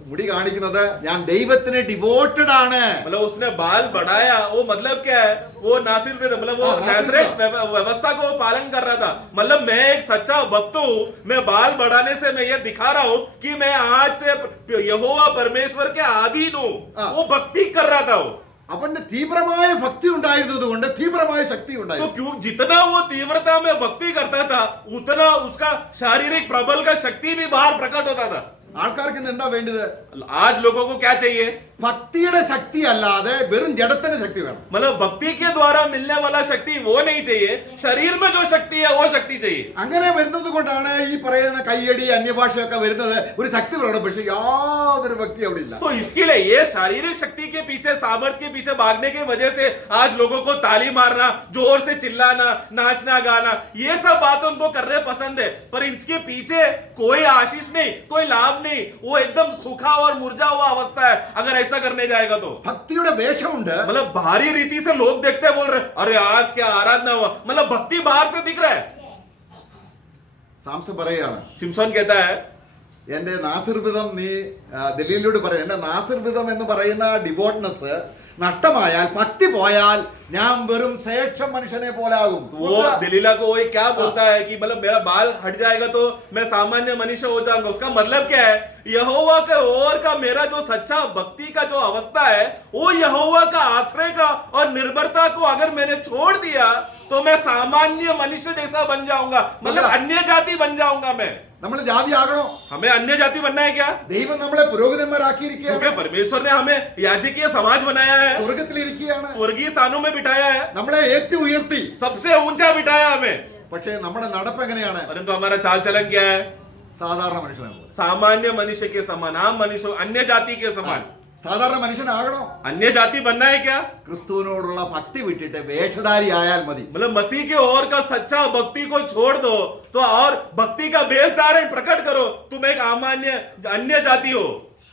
മുടി കാണിക്കുന്നത് ഞാൻ ദൈവത്തിന് ഡിവോട്ടഡ് ആണ്. मतलब उसने बाल बढ़ाया, वो मतलब क्या है? वो नासिर थे, मतलब वो नासरेत व्यवस्था को वो पालन कर रहा था। मतलब मैं एक सच्चा भक्त हूँ, मैं बाल बढ़ाने से मैं ये दिखा रहा हूँ कि मैं आज से यहोवा परमेश्वर के अधीन हूँ। वो भक्ति कर रहा था वो। അവന്റെ തീവ്രമായ ഭക്തി ഉണ്ടായിരുന്നത് കൊണ്ട് തീവ്രമായ ശക്തി तो ഉണ്ടായിരുന്നു. क्यों जितना वो तीव्रता में भक्ति करता था, उतना उसका शारीरिक प्रबल का शक्ति भी बाहर प्रकट होता था। ആൾക്കാർക്ക് ഇന്ന് എന്താ വേണ്ടത്? आज लोगों को क्या चाहिए? ഭക്തിയുടെ ശക്തി അല്ലാതെ വെറും ജഡത്തിന്റെ ശക്തി വേണം. मतलब भक्ति के द्वारा मिलने वाला शक्ति वो नहीं चाहिए, शरीर में जो शक्ति है वो शक्ति चाहिए। അങ്ങനെ വരുന്നത് കൊണ്ടാണ് ഈ പറയുന്ന കയ്യടി അന്യഭാഷയൊക്കെ വരുന്നത്. ഒരു ശക്തി വേണം, പക്ഷെ യാതൊരു ഭക്തി അവിടെ ഇല്ല. तो इसके लिए ये शारीरिक शक्ति के पीछे, सामर्थ्य के पीछे भागने की वजह से आज लोगों को ताली मारना, जोर से चिल्लाना, नाचना गाना, ये सब बातें उनको करने पसंद है, पर इसके पीछे कोई आशीष नहीं, कोई लाभ नहीं। वो एकदम सूखा और मुरझा हुआ अवस्था है अगर ऐसा करने जाएगा तो। ഭക്തിയുടെ വേഷമുണ്ട്. मतलब बाहरी रीति से लोग देखते हैं, बोल रहे अरे आज क्या आराधना हुआ, मतलब भक्ति बाहर से दिख रहा है। സാംസൺ പറയാണ്, शिमशोन कहता है എന്റെ നാസിർവിധം നീ ദലീലിനോട് പറയാം, എന്റെ നാസിർവിധം എന്ന് പറയുന്ന ഡിവോട്ട്നെസ് നഷ്ടമായാൽ, ഭക്തി പോയാൽ ഞാൻ വെറും ശേഷ മനുഷ്യനെ പോലാകും. वो दलीला को वो क्या बोलता है कि मतलब मेरा बाल हट जाएगा तो मैं सामान्य मनुष्य हो जाऊंगा। उसका मतलब क्या है? यहोवा के ओर का मेरा जो सच्चा भक्ति का जो अवस्था है, वो यहोवा का आश्रय का और निर्भरता को अगर मैंने छोड़ दिया तो मैं सामान्य मनुष्य जैसा बन जाऊंगा, मतलब अन्य जाति बन जाऊंगा मैं। നമ്മൾ ജാതി ആകണോ? हमें अन्य जाति बनना है क्या? ദൈവം നമ്മളെ പുരോഹിതന്മാരാക്കിയിരിക്കുകയാണ്. क्योंकि परमेश्वर ने हमें याजकीय समाज बनाया है, സ്വർഗത്തിലിരിക്കുകയാണ്. स्वर्गीय स्थानों में बिठाया है, നമ്മളെ ഏറ്റു ഉയർത്തി. सबसे ऊंचा बिठाया हमें। പക്ഷേ നമ്മുടെ നടപ്പ് എങ്ങനെയാണ്? परंतु हमारा चाल चलन क्या है? സാധാരണ മനുഷ്യനെ പോലെ. सामान्य मनुष्य के समान, आम मनुष्य, अन्य जाति के समान। സാധാരണ മനുഷ്യനാകണോ? अन्य जाति बनना है क्या? ക്രിസ്തുവിനോടുള്ള ഭക്തി വിട്ടിട്ട് വേഷധാരി ആയാൽ മതി. मतलब मसीह के ओर का सच्चा भक्ति को छोड़ दो तो और भक्ति का वेश धारण प्रकट करो, तुम एक अमान्य अन्य जाति हो।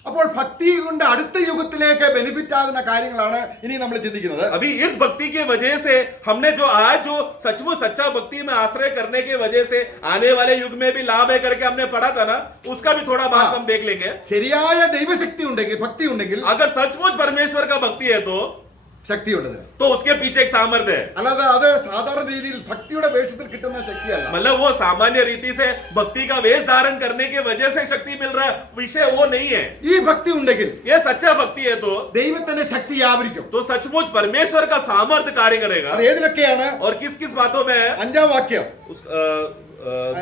അപ്പോൾ ഭക്തി കൊണ്ട് അടുത്ത യുഗത്തിലേക്ക് ബെനിഫിറ്റ് ആകുന്ന കാര്യങ്ങളാണ് ഇനി നമ്മൾ ചിന്തിക്കുന്നത്. अभी इस भक्ति की वजह से हमने जो आज जो सचमुच सच्चा भक्ति में आश्रय करने की वजह से आने वाले युग में भी लाभ है करके हमने पढ़ा था ना, उसका भी थोड़ा भाग हम देख लेंगे। ശരിയായ ദൈവശക്തി ഉണ്ടെങ്കിൽ, ഭക്തി ഉണ്ടെങ്കിൽ, अगर सचमुच परमेश्वर का भक्ति है तो ശക്തിയുണ്ട്. तो उसके पीछे एक सामर्थ्य है। അല്ലാതെ അത് സാധാരണ രീതിയിൽ ഭക്തിയുടെ വേഷത്തിൽ കിട്ടുന്ന ശക്തിയല്ല. मतलब वो सामान्य रीति से भक्ति का वेश धारण करने की वजह से शक्ति मिल रहा है, विषय वो नहीं है। ഈ ഭക്തി ഉണ്ടെങ്കിൽ ये सच्चा भक्ति है तो ദൈവത്തിന്റെ ശക്തി വ്യാപരിക്കും. सचमुच परमेश्वर का सामर्थ्य कार्य करेगा। അത് ഏതിലൊക്കെയാണ്? और किस किस बातों में है? 5-ാം വാക്യം,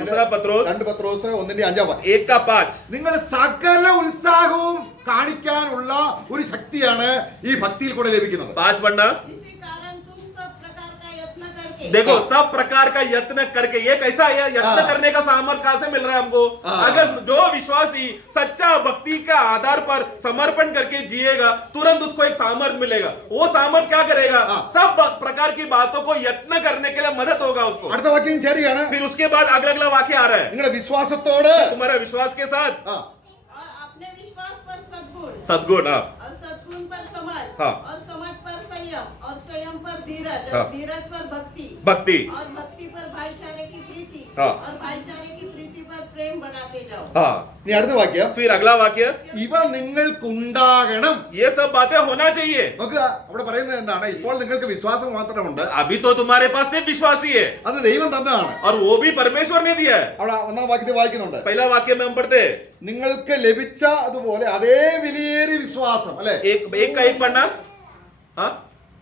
दूसरा पत्रोस 2 പത്രോസ് 1-ന്റെ 5-ാം വാക്യം. 1:5 നിങ്ങൾ സകല ഉത്സാഹവും കാണിക്കാനുള്ള ഒരു ശക്തിയാണ് ഈ ഭക്തിയിൽ കൂടെ ലഭിക്കുന്നത്. 5 पढ़ना। इसी कारण तुम सब प्रकार का यत्न करके देखो सब प्रकार का यत्न करके, ये कैसा है? यत्न करने का सामर्थ्य कहां से मिल रहा है हमको? अगर जो विश्वासी सच्चा भक्ति का आधार पर समर्पण करके जिएगा, तुरंत उसको एक सामर्थ्य मिलेगा। वो सामर्थ्य क्या करेगा? सब प्रकार की बातों को यत्न करने के लिए मदद होगा उसको। അടുത്ത വാക്യം ചേരുകയാണ്. फिर उसके बाद अगला अगला वाक्य आ रहा है, നിങ്ങളുടെ വിശ്വാസത്തോട് तुम्हारा विश्वास के साथ और अपने विश्वास पर सद्गुण सद्गुण। और सद्गुण पर समझ हाँ। और समझ पर संयम और संयम पर धीरज हाँ। और धीरज पर भक्ति भक्ति। और भक्ति पर भाईचारे की प्रीति हाँ। और भाईचारे की प्रीति पर प्रेम बढ़ाते जाओ। हाँ। ഇനി അടുത്ത വാക്യം, फिर अगला वाक्य, ഇവ നിങ്ങൾക്കുണ്ടാകണം. ये सब बातें होना चाहिए। നോക്കുക, അവിടെ പറയുന്നത് എന്താണ്? ഇപ്പോൾ നിങ്ങൾക്ക് വിശ്വാസം മാത്രമുണ്ട്, अभी तो तुम्हारे पास सिर्फ विश्वास ही है, അത് ദൈവം തന്നതാണ്. और वो भी परमेश्वर ने दिया है। അവിടെ 1-ാം വാക്യത്തിൽ വായിക്കുന്നുണ്ട്, पहला वाक्य में हम पढ़ते हैं, നിങ്ങൾക്ക് ലഭിച്ച അതുപോലെ അതേ വിലയേറിയ വിശ്വാസം, അല്ലെ? एक का एक पढ़ना। हाँ,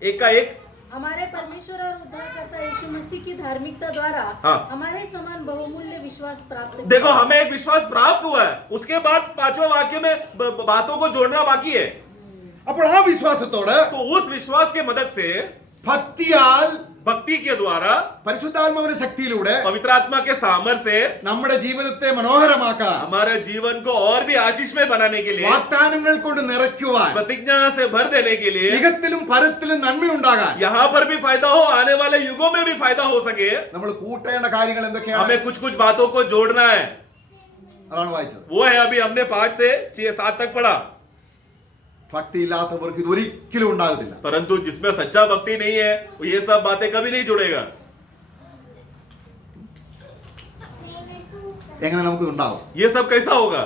एक का एक हमारे परमेश्वर और उद्धारकर्ता यीशु मसीह की धार्मिकता द्वारा हाँ। हमारे समान बहुमूल्य विश्वास प्राप्त किया। देखो हमें एक विश्वास प्राप्त हुआ है, उसके बाद 5वां वाक्य में बातों को जोड़ना बाकी है। അപ്പോൾ ആ വിശ്വാസത്തോട് तो उस विश्वास के मदद से, ഭക്തിയാൽ भक्ति के द्वारा, പരിശുദ്ധാത്മാവിന്റെ ശക്തിയിലൂടെ पवित्र आत्मा के सामर्थ्य से നമ്മുടെ ജീവിതത്തെ മനോഹരമാക്കാൻ, हमारे जीवन को और भी आशीषमय बनाने के लिए, വാഗ്ദാനങ്ങൾ കൊണ്ട് നിറയ്ക്കുവാൻ, प्रतिज्ञा से भर देने के लिए, ഇഹത്തിലും പരത്തിലും നന്മയുണ്ടാകാൻ यहाँ पर भी फायदा हो, आने वाले युगों में भी फायदा हो सके, നമ്മൾ കൂട്ടേണ്ട കാര്യങ്ങൾ എന്തൊക്കെയാണ്? हमें कुछ कुछ बातों को जोड़ना है। അതാണ് വായിച്ചത്. वो है अभी हमने 5 से 7 तक पढ़ा। ഭക്തി ഇല്ലാത്തവർക്ക് ഇത് ഒരിക്കലും ഉണ്ടാകത്തില്ല. परंतु जिसमें सच्चा भक्ति नहीं है, वो ये सब बातें कभी नहीं जुड़ेगा। എങ്ങനെ നമുക്ക് ഉണ്ടാവും? ये सब कैसा होगा?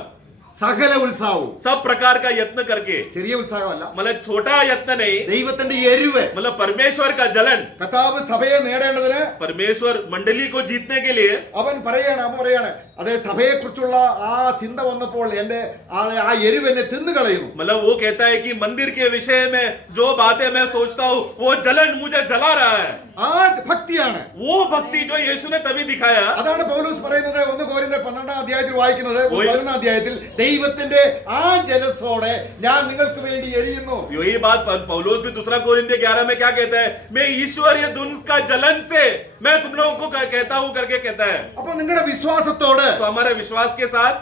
സകല ഉത്സാഹവും, सब प्रकार का यत्न करके, ചെറിയ ഉത്സാഹമല്ല, मतलब छोटा यत्न नहीं, ദൈവത്തിന്റെ എരിവ്. मतलब परमेश्वर का जलन, കർത്താവ് സഭയെ നേടേണ്ടതിന് परमेश्वर मंडली को जीतने के लिए അവൻ പറയാണ് അതേ സഭയെ കുറിച്ചുള്ള ആ ചിന്ത വന്നപ്പോൾ എന്റെ ആ എരിവ് എന്നെ തിന്നു കളയുന്നു. मतलब वो कहता है कि मंदिर के विषय में जो बातें मैं सोचता हूँ, वो जलन मुझे जला रहा है। ആ ഭക്തിയാണ്. वो भक्ति जो यीशु ने तभी दिखाया, അതാണ് പൗലോസ് പറയുന്നത് 1 കൊരിന്ത്യർ 12-ാം അധ്യായത്തിൽ വായിക്കുന്നത്. ഓയ്. 11-ാം അധ്യായത്തിൽ ദൈവത്തിന്റെ ആ ജലസോടെ ഞാൻ നിങ്ങൾക്ക് വേണ്ടി എരിയുന്നു. यही बात पौलुस भी 2 कोरिन्थियों 11 में क्या कहता है? मैं ईश्वरीय धुन का जलन से मैं तुम लोगों को कहता हूँ करके कहता है। അപ്പൊ നിങ്ങളുടെ വിശ്വാസത്തോട്, तो हमारे विश्वास के साथ,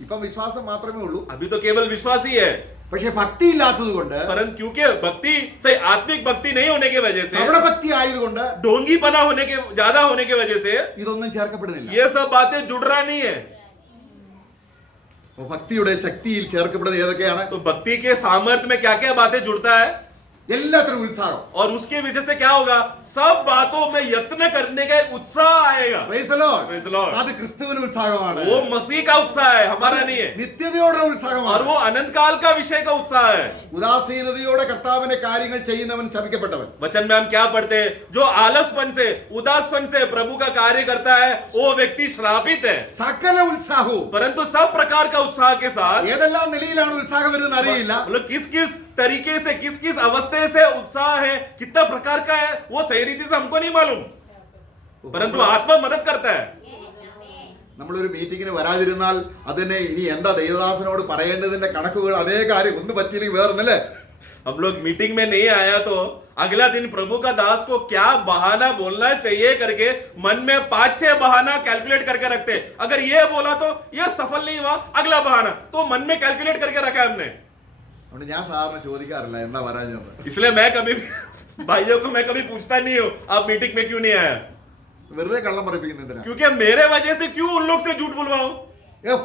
ഇപ്പൊ വിശ്വാസം മാത്രമേ ഉള്ളൂ, अभी तो केवल विश्वास ही है, പക്ഷെ ഭക്തി ഇല്ലാത്തത് കൊണ്ട്, परंतु क्योंकि भक्ति से आत्मिक भक्ति नहीं होने की वजह से, നമ്മുടെ ഭക്തി ആയതുകൊണ്ട് ढोंगी बना होने के ज्यादा होने की वजह से ഇതൊന്നും ചേർക്കപ്പെടുന്നില്ല. ये सब बातें जुड़ रहा नहीं है। അപ്പൊ ഭക്തിയുടെ ശക്തിയിൽ ചേർക്കപ്പെടുന്നത് ഏതൊക്കെയാണ്? तो भक्ति के सामर्थ्य में क्या क्या बातें जुड़ता है, എല്ലാത്തിനും ഉത്സാഹം. और उसके वजह से क्या होगा? सब बातों में यत्न करने का एक उत्साह आएगा। Praise the Lord. Praise the Lord. അത് ക്രിസ്തുവിന്റെ ഉത്സാഹമാണ്. वो मसीह का उत्साह है, हमारा नहीं है। നിത്യതയോടുള്ള और ഉത്സാഹമാണ്. वो अनंत काल का विषय का उत्साह है। ഉദാസീനതയോടെ കർത്താവിന്റെ കാര്യങ്ങൾ ചെയ്യുന്നവൻ ശപിക്കപ്പെട്ടവൻ. वचन में हम क्या पढ़ते हैं? जो आलसपन से, उदासपन से प्रभु का कार्य करता है, वो व्यक्ति श्रापित है। സകല ഉത്സാഹവും, परंतु सब प्रकार का उत्साह के साथ, ഏതെല്ലാം നിലയിലാണ് ഉത്സാഹം വരുന്നത് അറിയില്ല. मतलब किस किस तरीके से, किस किस अवस्थे से उत्साह है, कितना प्रकार का है, वो सही रीति से हमको नहीं मालूम, परंतु आत्मा मदद करता है। നമ്മളൊരു മീറ്റിങ്ങിന് വരാതിരുന്നാൽ അതിനെ ഇനി എന്താ ദൈവദാസനോട് പറയേണ്ടതിന്റെ കണക്കുകൾ അതേ കാര്യം ഒന്ന് പറ്റിയില്ലെങ്കിൽ വേറൊന്നല്ലേ? हम लोग मीटिंग में नहीं आया तो अगला दिन प्रभु का दास को क्या बहाना बोलना चाहिए करके मन में 5-6 बहाना कैलकुलेट करके रखते। अगर ये बोला तो ये सफल नहीं हुआ, अगला बहाना तो मन में कैलकुलेट करके रखा है हमने। അതുകൊണ്ട് ഞാൻ സാധാരണ ചോദിക്കാറില്ല എന്താ വരാഞ്ഞത്. इसलिए मैं कभी भाइयों को मैं कभी पूछता नहीं हूँ आप मीटिंग में क्यों नहीं आया, വെറുതെ കള്ളം പറയിപ്പിക്കുന്നതിനാ. क्योंकि मेरे वजह से क्यों उन लोग से झूठ बुलवाऊं।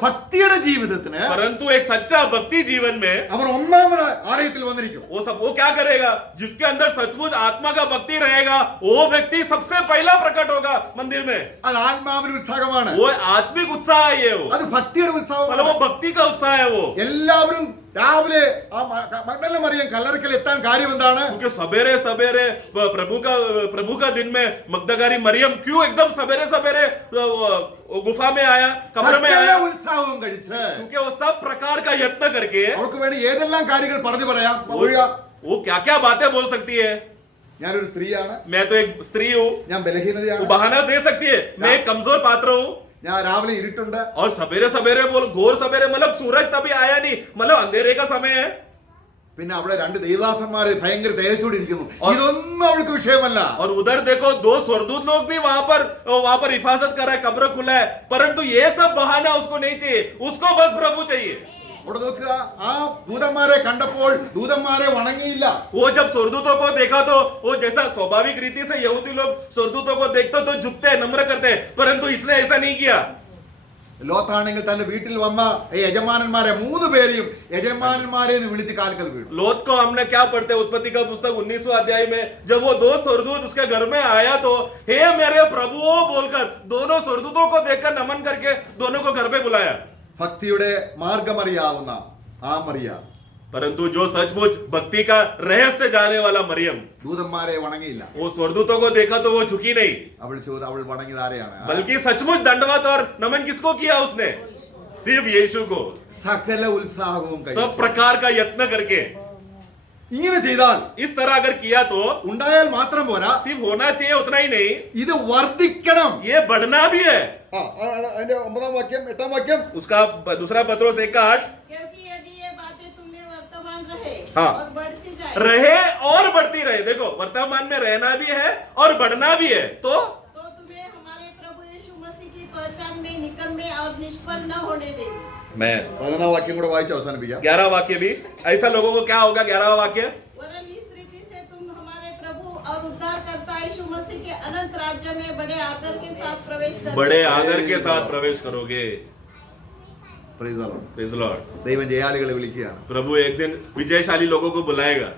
ഭക്തിയുടെ ജീവിതത്തിന് परंतु एक सच्चा भक्ति जीवन में അവൻ ഒന്നാമത് ആലയത്തിൽ വന്നിരിക്കും. वो क्या करेगा? जिसके अंदर सचमुच आत्मा का भक्ति रहेगा, वो व्यक्ति सबसे पहला प्रकट होगा मंदिर में। അത് ആത്മാവിന് ഉത്സാഹമാണ്. वो आत्मिक उत्साह है ये, वो അത് ഭക്തിയുടെ मतलब ഉത്സാഹമാണ്. वो भक्ति का उत्साह है वो। എല്ലാവരും രാവിലെ ആ മഗ്ദലന മറിയം കല്ലറയ്ക്കൽ എത്താൻ കാര്യം എന്താണ്? क्योंकि सवेरे सवेरे प्रभु का दिन में मगदगारी मरियम क्यों एकदम सवेरे सवेरे गुफा में आया, कब्र में സകല आया? ഉത്സാഹവും കഴിച്ച് क्योंकि वो सब प्रकार का यत्न करके അവർക്ക് വേണ്ടി ഏതെല്ലാം കാര്യങ്ങൾ പറഞ്ഞു പറയാം. वो क्या क्या बातें बोल सकती है। ഞാനൊരു സ്ത്രീയാണ്, मैं तो एक स्त्री हूँ, ഞാൻ वो ബലഹീനതയാണ്, बहाना दे सकती है, मैं एक कमजोर पात्र हूँ। ഞാൻ രാവിലെ ഇരുട്ടുണ്ട്, और सवेरे सवेरे बोल, घोर सवेरे मतलब सूरज तभी आया नहीं, मतलब अंधेरे का समय है। പിന്നെ അവിടെ രണ്ട് ദൈവദാസന്മാര് ഭയങ്കര തേജസ്സോടെ ഇരിക്കുന്നു. ഇതൊന്നും അവൾക്ക് വിഷയമല്ല. और उधर देखो 2 स्वर्गदूत लोग भी वहां पर हिफाजत कर रहा है, कब्र खुला है, परंतु ये सब बहाना उसको नहीं चाहिए, उसको बस प्रभु चाहिए। അവിടെ നോക്കുക, ആ ദൂതന്മാരെ കണ്ടപ്പോൾ ദൂതന്മാരെ വണങ്ങിയില്ല. वो जब स्वर्गदूतों को देखा तो वो जैसा स्वाभाविक रीति से यहूदी लोग स्वर्गदूतों को देखते तो झुकते हैं, नम्र करते हैं, परंतु इसने ऐसा नहीं किया। ലോത്താണെങ്കിൽ തന്റെ വീട്ടിൽ വന്ന ഈ യജമാനന്മാരെ 3 പേരെയും യജമാനന്മാരെ എന്ന് വിളിച്ച് കാൽക്കൽ വീണു. लोत को हमने क्या पढ़ते हैं? उत्पत्ति का पुस्तक 19वां अध्याय में जब वो 2 स्वर्गदूत उसके घर में आया तो हे मेरे प्रभुओ बोलकर दोनों स्वर्गदूतों को देखकर नमन करके दोनों को घर पे बुलाया। ഭക്തിയുടെ മാർഗമറിയാവുന്ന ആ മറിയ परंतु जो सचमुच भक्ति का रहस्य जाने वाला मरियम, ദൂതന്മാരെ വണങ്ങിയില്ല. वो स्वर्गदूतों को देखा तो वो झुकी नहीं, അവൾ വണങ്ങിയത് ആരെയാണ്? बल्कि सचमुच दंडवत और नमन किसको किया उसने? सिर्फ यीशु को, സകല ഉത്സാഹവും सब കഴിച്ചു. प्रकार का यत्न करके. ഇങ്ങനെ ചെയ്താൽ इस तरह अगर किया तो ഉണ്ടായാൽ മാത്രം പോരാ, सिर्फ होना चाहिए उतना ही नहीं, ഇത് വർദ്ധിക്കണം. ये बढ़ना भी है. അതിന്റെ 9-ാം വാക്യം 8-ാം വാക്യം. उसका दूसरा पत्रोस 1:8, क्योंकि यदि ये बातें तुम में वर्तमान रहे हाँ। और बढ़ती जाए रहे और बढ़ती रहे. देखो वर्तमान में रहना भी है और बढ़ना भी है, तो तुम्हें हमारे प्रभु यीशु मसीह की पहचान में निकम्मे और निष्फल न होने देगी. मैं 11-ാം വാക്യം കൂടെ വായിച്ച് അവസാനിപ്പിക്കാം. 11 वाक्य भी ऐसा लोगों को क्या होगा. 11वां वाक्य, वरन इस रीति से तुम हमारे प्रभु और उद्धारकर्ता यीशु मसीह के अनंत राज्य में बड़े आदर के साथ प्रवेश करोगे. बड़े आदर के साथ प्रवेश करोगे. Praise the Lord. Praise the Lord. ദൈവം ജയാളികളെ വിളിക്കുകയാണ്. प्रभु एक दिन विजयशाली लोगों को बुलाएगा.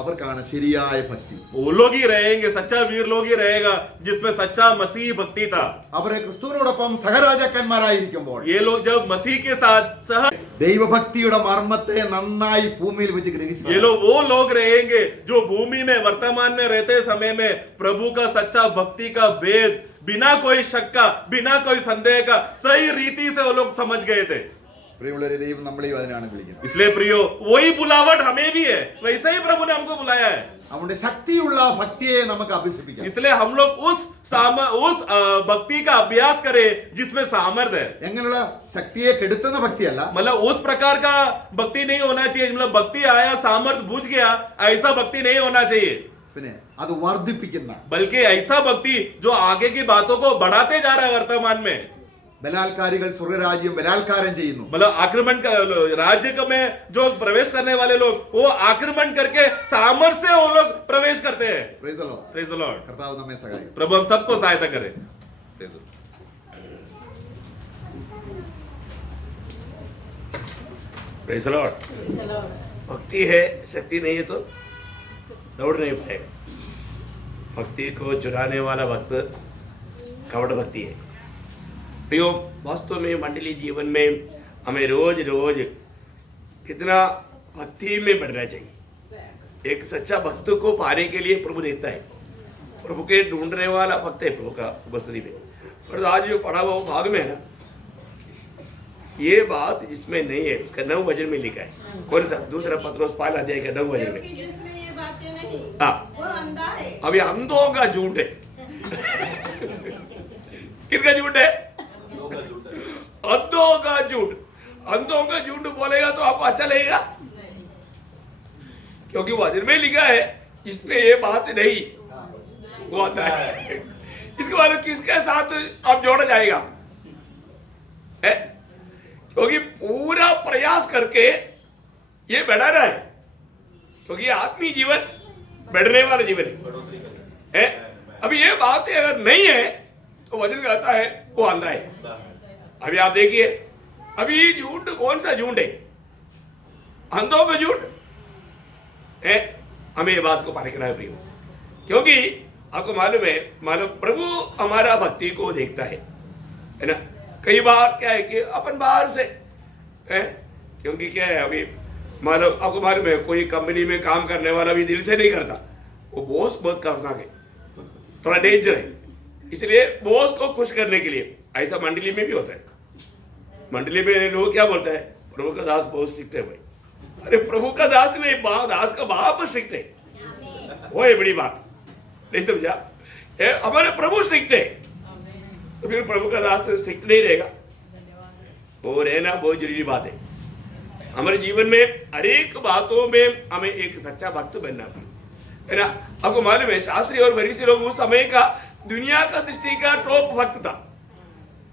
അവർക്കാണ് ശരിയായ ഭക്തി. वो लोग ही रहेंगे, सच्चा वीर लोग ही रहेगा जिसमें सच्चा मसीह भक्ति था. അവരെ ക്രിസ്തുവിനോടൊപ്പം സഹരാജാക്കന്മാരായിരിക്കുമ്പോൾ ये लोग जब मसीह के साथ सह, ദൈവഭക്തിയുടെ മർമ്മത്തെ നന്നായി ഭൂമിയിൽ വെച്ച് ഗ്രഹിച്ചു. ये लोग वो लोग रहेंगे जो भूमि में वर्तमान में रहते समय में प्रभु का सच्चा भक्ति का भेद बिना कोई शक का, बिना कोई संदेह का सही रीति से वो लोग समझ गए थे. പ്രിയമുള്ളവരെ, ദൈവം നമ്മളെയും അതിനാണ് വിളിക്കുന്നത്. इसलिए प्रियो वही बुलावट हमें भी है, वैसे ही प्रभु ने हमको बुलाया है. അവന്റെ ശക്തിയുള്ള ഭക്തിയെ നമുക്ക് അഭ്യസിപ്പിക്കാം. इसलिए हम लोग उस भक्ति का अभ्यास करें जिसमें सामर्थ्य है. എങ്ങനെയുള്ള ശക്തിയെ കെടുത്തുന്ന ഭക്തിയല്ല, मतलब उस प्रकार का भक्ति नहीं होना चाहिए. मतलब भक्ति आया सामर्थ बुझ गया, ऐसा भक्ति नहीं होना चाहिए. പിന്നെ അത് വർദ്ധിപ്പിക്കുന്ന, बल्कि ऐसा भक्ति जो आगे की बातों को बढ़ाते जा रहा है. वर्तमान में ബലാത്കാരികൾ സ്വർഗരാജ്യം ബലാത്കാരം ചെയ്യുന്നു. मतलब आक्रमण राज्य में जो प्रवेश करने वाले लोग वो आक्रमण करके सामर्थ्य से वो लोग प्रवेश करते हैं. Praise the Lord. Praise the Lord. കർത്താവ് നമ്മെ സഹായിക്കും. प्रभु हम सबको सहायता करें. Praise the Lord. Praise the Lord. भक्ति है, शक्ति नहीं है तो दौड़ नहीं पाएगा. भक्ति को चुराने वाला भक्त कपट भक्ति है. प्रियो, वास्तव में मंडली जीवन में हमें रोज रोज कितना भक्ति में बढ़ना चाहिए. एक सच्चा भक्त को पाने के लिए प्रभु देखता है. प्रभु के ढूंढने वाला भक्त है प्रभु का उपस्थिति में. और आज जो पढ़ा हुआ भाग में है ना, ये बात जिसमें नहीं है उसका 9 वचन में लिखा है. कौन सा? दूसरा पत्रोस 5 अध्याय का 9 वचन में. क्योंकि जिसमें ये बातें नहीं हाँ, वो अंधा है. अभी अंधों का झूठ है. किसका झूठ है? अंधों का झूठ. अंधों का झूठ बोलेगा तो आपको अच्छा लगेगा, क्योंकि वचन में लिखा है इसमें ये बात नहीं, वो आता है. इसके बाद किसके साथ अब जोड़ा जाएगा है? क्योंकि पूरा प्रयास करके ये बढ़ाना है, क्योंकि आत्मीय जीवन बढ़ने वाला जीवन है. अभी ये बात अगर नहीं है तो वचन कहता है वो अंधा है. अभी आप देखिए, अभी झूठ कौन सा झूठ है? अंधों का झूठ है. हमें ये बात को पार करना है प्रियो, क्योंकि आपको मालूम है, प्रभु हमारा भक्ति को देखता है ना. कई बार क्या है कि अपन बाहर से है, क्योंकि क्या है, अभी आपको मालूम है कोई कंपनी में काम करने वाला भी दिल से नहीं करता. वो बॉस बहुत खतरनाक है, थोड़ा डेंजर है. इसलिए बॉस को खुश करने के लिए ऐसा मंडली में भी होता है. मंडली में लोग क्या बोलते हैं, प्रभु का दास बहुत स्ट्रिक्ट है भाई. अरे प्रभु का दास नहीं, दास का बाप स्ट्रिक्ट है, वो है बड़ी बात. नहीं समझा? हमारे प्रभु स्ट्रिक्ट है, तो फिर प्रभु का दास स्ट्रिक्ट नहीं रहेगा. वो रहना बहुत जरूरी बात है. हमारे जीवन में हर एक बातों में हमें एक सच्चा भक्त बनना है ना. आपको मालूम है, शास्त्री और फरीसी लोग उस समय का दुनिया का दृष्टि का टॉप भक्त था.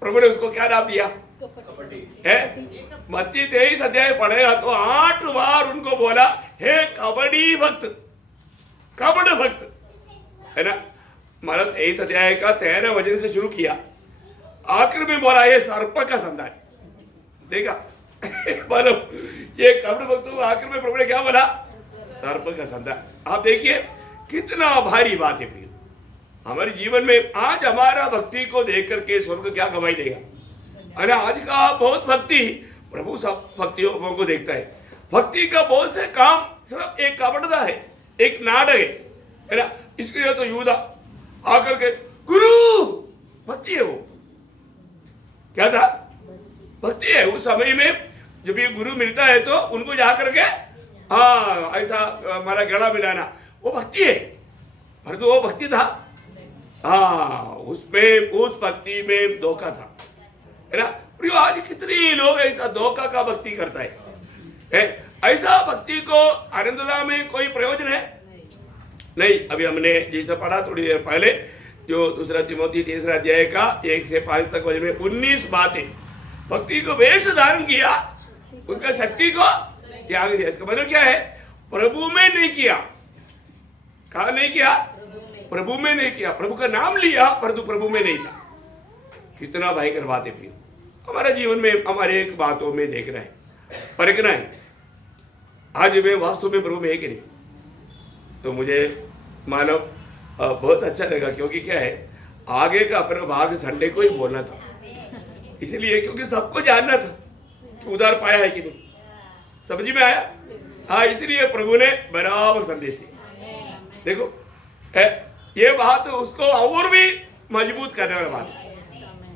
प्रभु ने उसको क्या नाम दिया है? मत्ती 23 अध्याय पढ़ेगा तो 8 बार उनको बोला हे कबड्डी भक्त, कपट भक्त है ना. मतलब 23 अध्याय का 13 वचन से शुरू किया, आखिर में बोला ये सर्प का संतान. देखा मतलब ये कपट भक्त को आखिर में प्रभु ने क्या बोला? सर्प का संतान. आप देखिए कितना भारी बात है प्रिय. हमारे जीवन में आज हमारा भक्ति को देख करके स्वर्ग क्या गवाही देगा. अरे आज का बहुत भक्ति, प्रभु सब भक्तियों को देखता है. भक्ति का बहुत से काम सिर्फ एक कपटता है, एक नाटक है ना. इसके लिए तो यूदा आकर के गुरु, भक्ति है. वो क्या था? भक्ति है. उस समय में जब ये गुरु मिलता है तो उनको जाकर के हाँ ऐसा हमारा गला मिलाना, वो भक्ति है। परंतु वो भक्ति था, हाँ उसमें उस भक्ति में धोखा था, है ना प्रियो। आज कितने लोग ऐसा धोखा का भक्ति करता है? ऐसा भक्ति को आनंददायक में कोई प्रयोजन है नहीं। अभी हमने जैसा पढ़ा थोड़ी देर पहले, जो दूसरा तिमोथी 3 अध्याय का 1 से 5 तक वजन में 19 बातें, भक्ति को वेश धारण किया, उसका शक्ति को त्याग दिया। इसका मतलब क्या है? प्रभु में नहीं किया। कहा नहीं किया? प्रभु में नहीं किया। प्रभु का नाम लिया परंतु प्रभु में नहीं था। कितना भयंकर बात है फिर हमारे जीवन में, हमारे एक बातों में देखना है, परखना है, आज मैं वास्तव में प्रभु में है कि नहीं। तो मुझे मानो बहुत अच्छा लगा, क्योंकि क्या है, आगे का अपना भाग संडे को ही बोलना था, इसलिए क्योंकि सबको जानना था कि उधार पाया है कि नहीं, समझ में आया। हाँ, इसलिए प्रभु ने बराबर संदेश दिया। देखो ये बात उसको और भी मजबूत करने वाला बात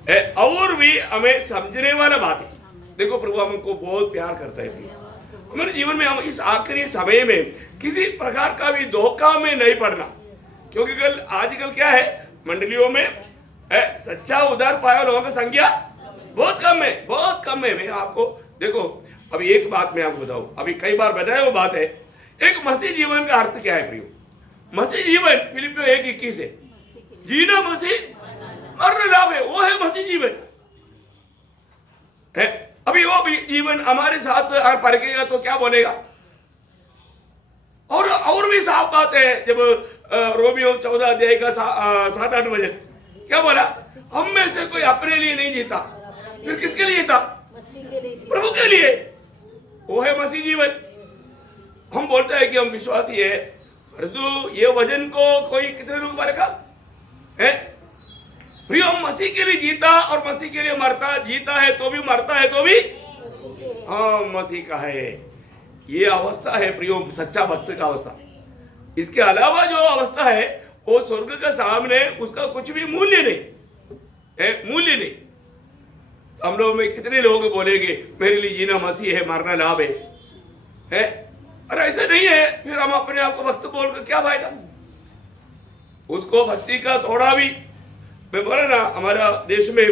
है, और भी हमें समझने वाला बात है। देखो प्रभु हमको बहुत प्यार करता है। हमारे जीवन में हम इस आखिरी समय में किसी प्रकार का भी धोखा में नहीं पड़ना, क्योंकि कल आजकल क्या है, मंडलियों में सच्चा उधार पाया लोगों की संख्या बहुत कम है, बहुत कम है। मैं आपको देखो अभी एक बात मैं आपको बताऊं, अभी कई बार बताया वो बात है, एक मसीह जीवन का अर्थ क्या है प्रियो? मसीह जीवन फिलिपियों 1:21 है, जीना मसीह मरना लाभ है, वो है मसीह जीवन है। अभी वो भी जीवन हमारे साथ परखेगा तो क्या बोलेगा? और भी साफ बात है, जब रोमियो 14 अध्याय का 7-8 बजे क्या बोला? हम में से कोई अपने लिए नहीं जीता, फिर किसके लिए जीता? प्रभु के लिए। वो है मसीह जीवन। हम बोलते हैं कि हम विश्वासी है, परंतु ये वजन को कोई कितने लोग परखा है? प्रिय, हम मसीह के लिए जीता और मसीह के लिए मरता, जीता है तो भी मरता है तो भी हाँ मसीह का है। ये अवस्था है प्रियो सच्चा भक्त का अवस्था। इसके अलावा जो अवस्था है वो स्वर्ग के सामने उसका कुछ भी मूल्य नहीं है, मूल्य नहीं। हम लोग में कितने लोग बोलेंगे मेरे लिए जीना मसीह है, मरना लाभ है? अरे ऐसा नहीं है, फिर हम अपने आप को भक्त बोलकर क्या फायदा? उसको भक्ति का थोड़ा भी, मैं बोला ना हमारा देश में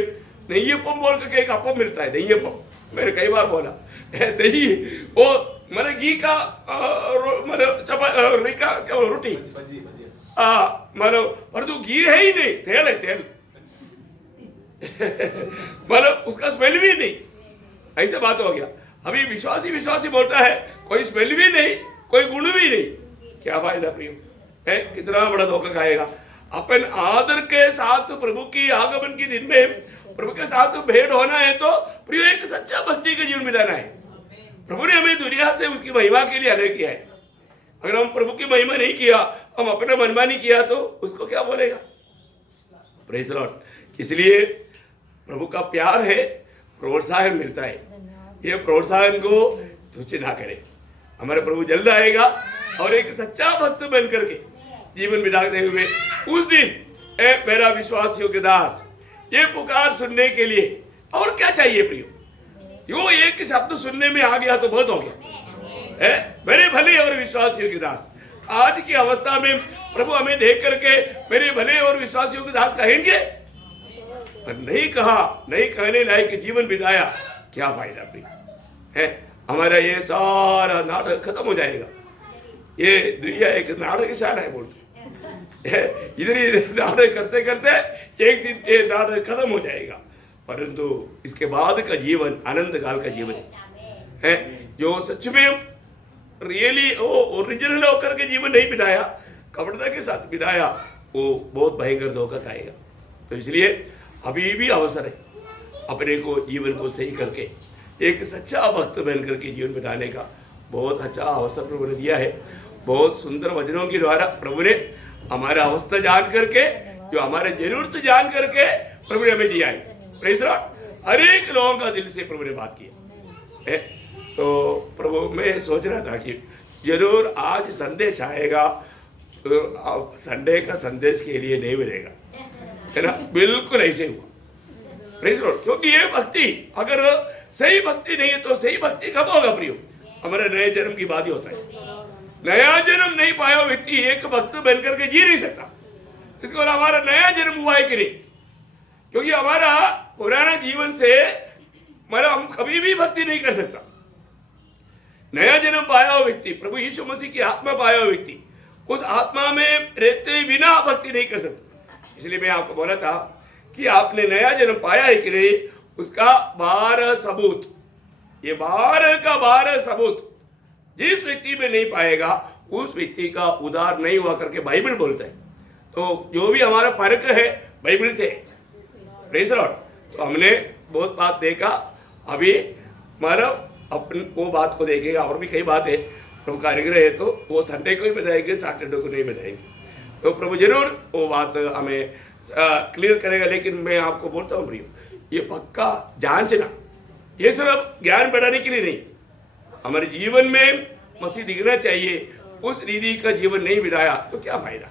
नैयप्पम बोल के एक अपम मिलता है, नैयप्पम, मैंने कई बार बोला दही, वो मतलब घी का मतलब रिका क्या रोटी मतलब, पर तो घी है ही नहीं, तेल है तेल मतलब उसका स्मेल भी नहीं, ऐसे बात हो गया। अभी विश्वासी बोलता है कोई स्मेल भी नहीं, कोई गुण भी नहीं, क्या फायदा प्रियो है? कितना बड़ा धोखा खाएगा। अपन आदर के साथ प्रभु की आगमन के दिन में प्रभु के साथ भेंट होना है तो प्रियो एक सच्चा भक्ति का जीवन बिताना है। प्रभु ने हमें दुनिया से उसकी महिमा के लिए अलग किया है। अगर हम प्रभु की महिमा नहीं किया, हम अपना मनमानी किया तो उसको क्या बोलेगा? Praise Lord. इसलिए प्रभु का प्यार है, प्रोत्साहन मिलता है। ये प्रोत्साहन को तुच्छ ना करे। हमारे प्रभु जल्द आएगा और एक सच्चा भक्त बन करके जीवन बिताते हुए उस दिन ए मेरा विश्वास योग्य दास, ये पुकार सुनने के लिए और क्या चाहिए प्रियो? यो एक शब्द सुनने में आ गया तो बहुत हो गया। मेरे भले और विश्वास योग्य दास, आज की अवस्था में प्रभु हमें देख करके मेरे भले और विश्वास योग्य दास कहेंगे? पर नहीं कहा, नहीं कहने लायक जीवन बिताया, क्या फायदा प्रिय है? हमारा ये सारा नाटक खत्म हो जाएगा। ये दुनिया एक नाटकशाला है बोलते, इधर नाटक करते करते एक दिन ये नाटक खत्म हो जाएगा। परंतु इसके बाद का जीवन अनंत काल का जीवन है, जो सच में रियली वो ओरिजिनल होकर के जीवन नहीं बिताया, कपटता के साथ बिताया, वो बहुत भयंकर धोखा खाएगा। तो इसलिए अभी भी अवसर है अपने को जीवन को सही करके एक सच्चा भक्त बन करके जीवन बिताने का। बहुत अच्छा अवसर प्रभु ने दिया है। बहुत सुंदर वचनों के द्वारा प्रभु ने हमारा अवस्था जान करके, जो हमारे जरूरत जान करके प्रभु ने हमें दिया है। Praise Lord. हर एक लोगों का दिल से प्रभु ने बात की है। तो प्रभु मैं सोच रहा था कि जरूर आज संदेश आएगा तो संडे का संदेश के लिए नहीं मिलेगा, है ना? बिल्कुल ऐसे हुआ। Praise Lord. क्योंकि ये भक्ति अगर सही भक्ति नहीं है तो सही भक्ति कब होगा प्रियो? हमारे नए जन्म की बात ही होता है। नया जन्म नहीं पाया हुआ व्यक्ति एक भक्त बनकर के जी नहीं सकता। इसको बोला हमारा नया जन्म हुआ है कि नहीं, क्योंकि हमारा पुराना जीवन से मतलब हम कभी भी भक्ति नहीं कर सकता। नया जन्म पाया हुआ व्यक्ति, प्रभु यीशु मसीह की आत्मा पाया हुआ व्यक्ति, उस आत्मा में रहते बिना भक्ति नहीं कर सकता। इसलिए मैं आपको बोला था कि आपने नया जन्म पाया है कि नहीं, उसका 12 सबूत, ये 12 का 12 सबूत जिस व्यक्ति में नहीं पाएगा उस व्यक्ति का उद्धार नहीं हुआ करके बाइबल बोलता है। तो जो भी हमारा फर्क है बाइबल से, प्रेज़ द लॉर्ड। तो हमने बहुत बात देखा, अभी मतलब अपन वो बात को देखेगा। और भी कई बात है, प्रभु का अनुग्रह है तो वो संडे को ही बताएंगे, सैटरडे को नहीं बताएंगे। तो प्रभु जरूर वो बात हमें क्लियर करेगा। लेकिन मैं आपको बोलता हूँ प्रियो, ये पक्का जांचना, ये सिर्फ ज्ञान बढ़ाने के लिए नहीं, हमारे जीवन में मसीह दिखना चाहिए। उस रीति का जीवन नहीं बिताया तो क्या फायदा।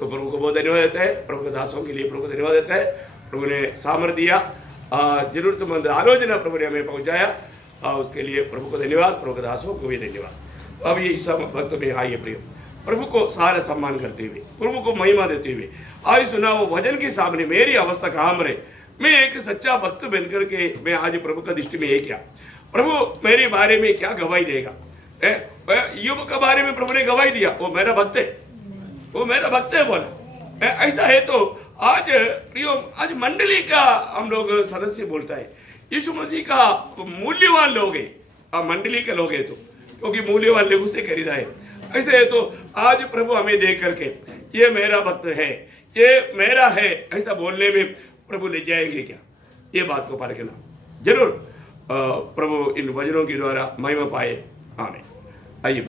तो प्रभु को बहुत धन्यवाद देता है, प्रभु के दासों के लिए प्रभु को धन्यवाद देता है। प्रभु ने सामर्थ दिया, जरूरतमंद आलोचना प्रभु ने हमें पहुंचाया, उसके लिए प्रभु को धन्यवाद, प्रभु के दासों को भी धन्यवाद। अब ये सब वक्त में आइए प्रिय, प्रभु को सारा सम्मान करते हुए, प्रभु को महिमा देते हुए आज सुना वो वचन के सामने मेरी अवस्था कहाँ मरे, मैं एक सच्चा भक्त बनकर के मैं आज प्रभु का दृष्टि में ये क्या, प्रभु मेरे बारे में क्या गवाही देगा। युग के बारे में प्रभु ने गवाही दिया, वो मेरा भक्त है, वो मेरा भक्त है बोला। ऐसा है तो आज प्रियो, आज मंडली का हम लोग सदस्य बोलता है, यीशु मसीह का मूल्यवान लोग है, मंडली के लोग है तो, क्योंकि मूल्यवान लोगों से खरीदा है। ऐसे है तो आज प्रभु हमें देख करके ये मेरा भक्त है, ये मेरा है, ऐसा बोलने में प्रभु ले जाएंगे क्या, ये बात को परखना जरूर। प्रभु इन वचनों के द्वारा महिमा पाए। आमीन। आइए।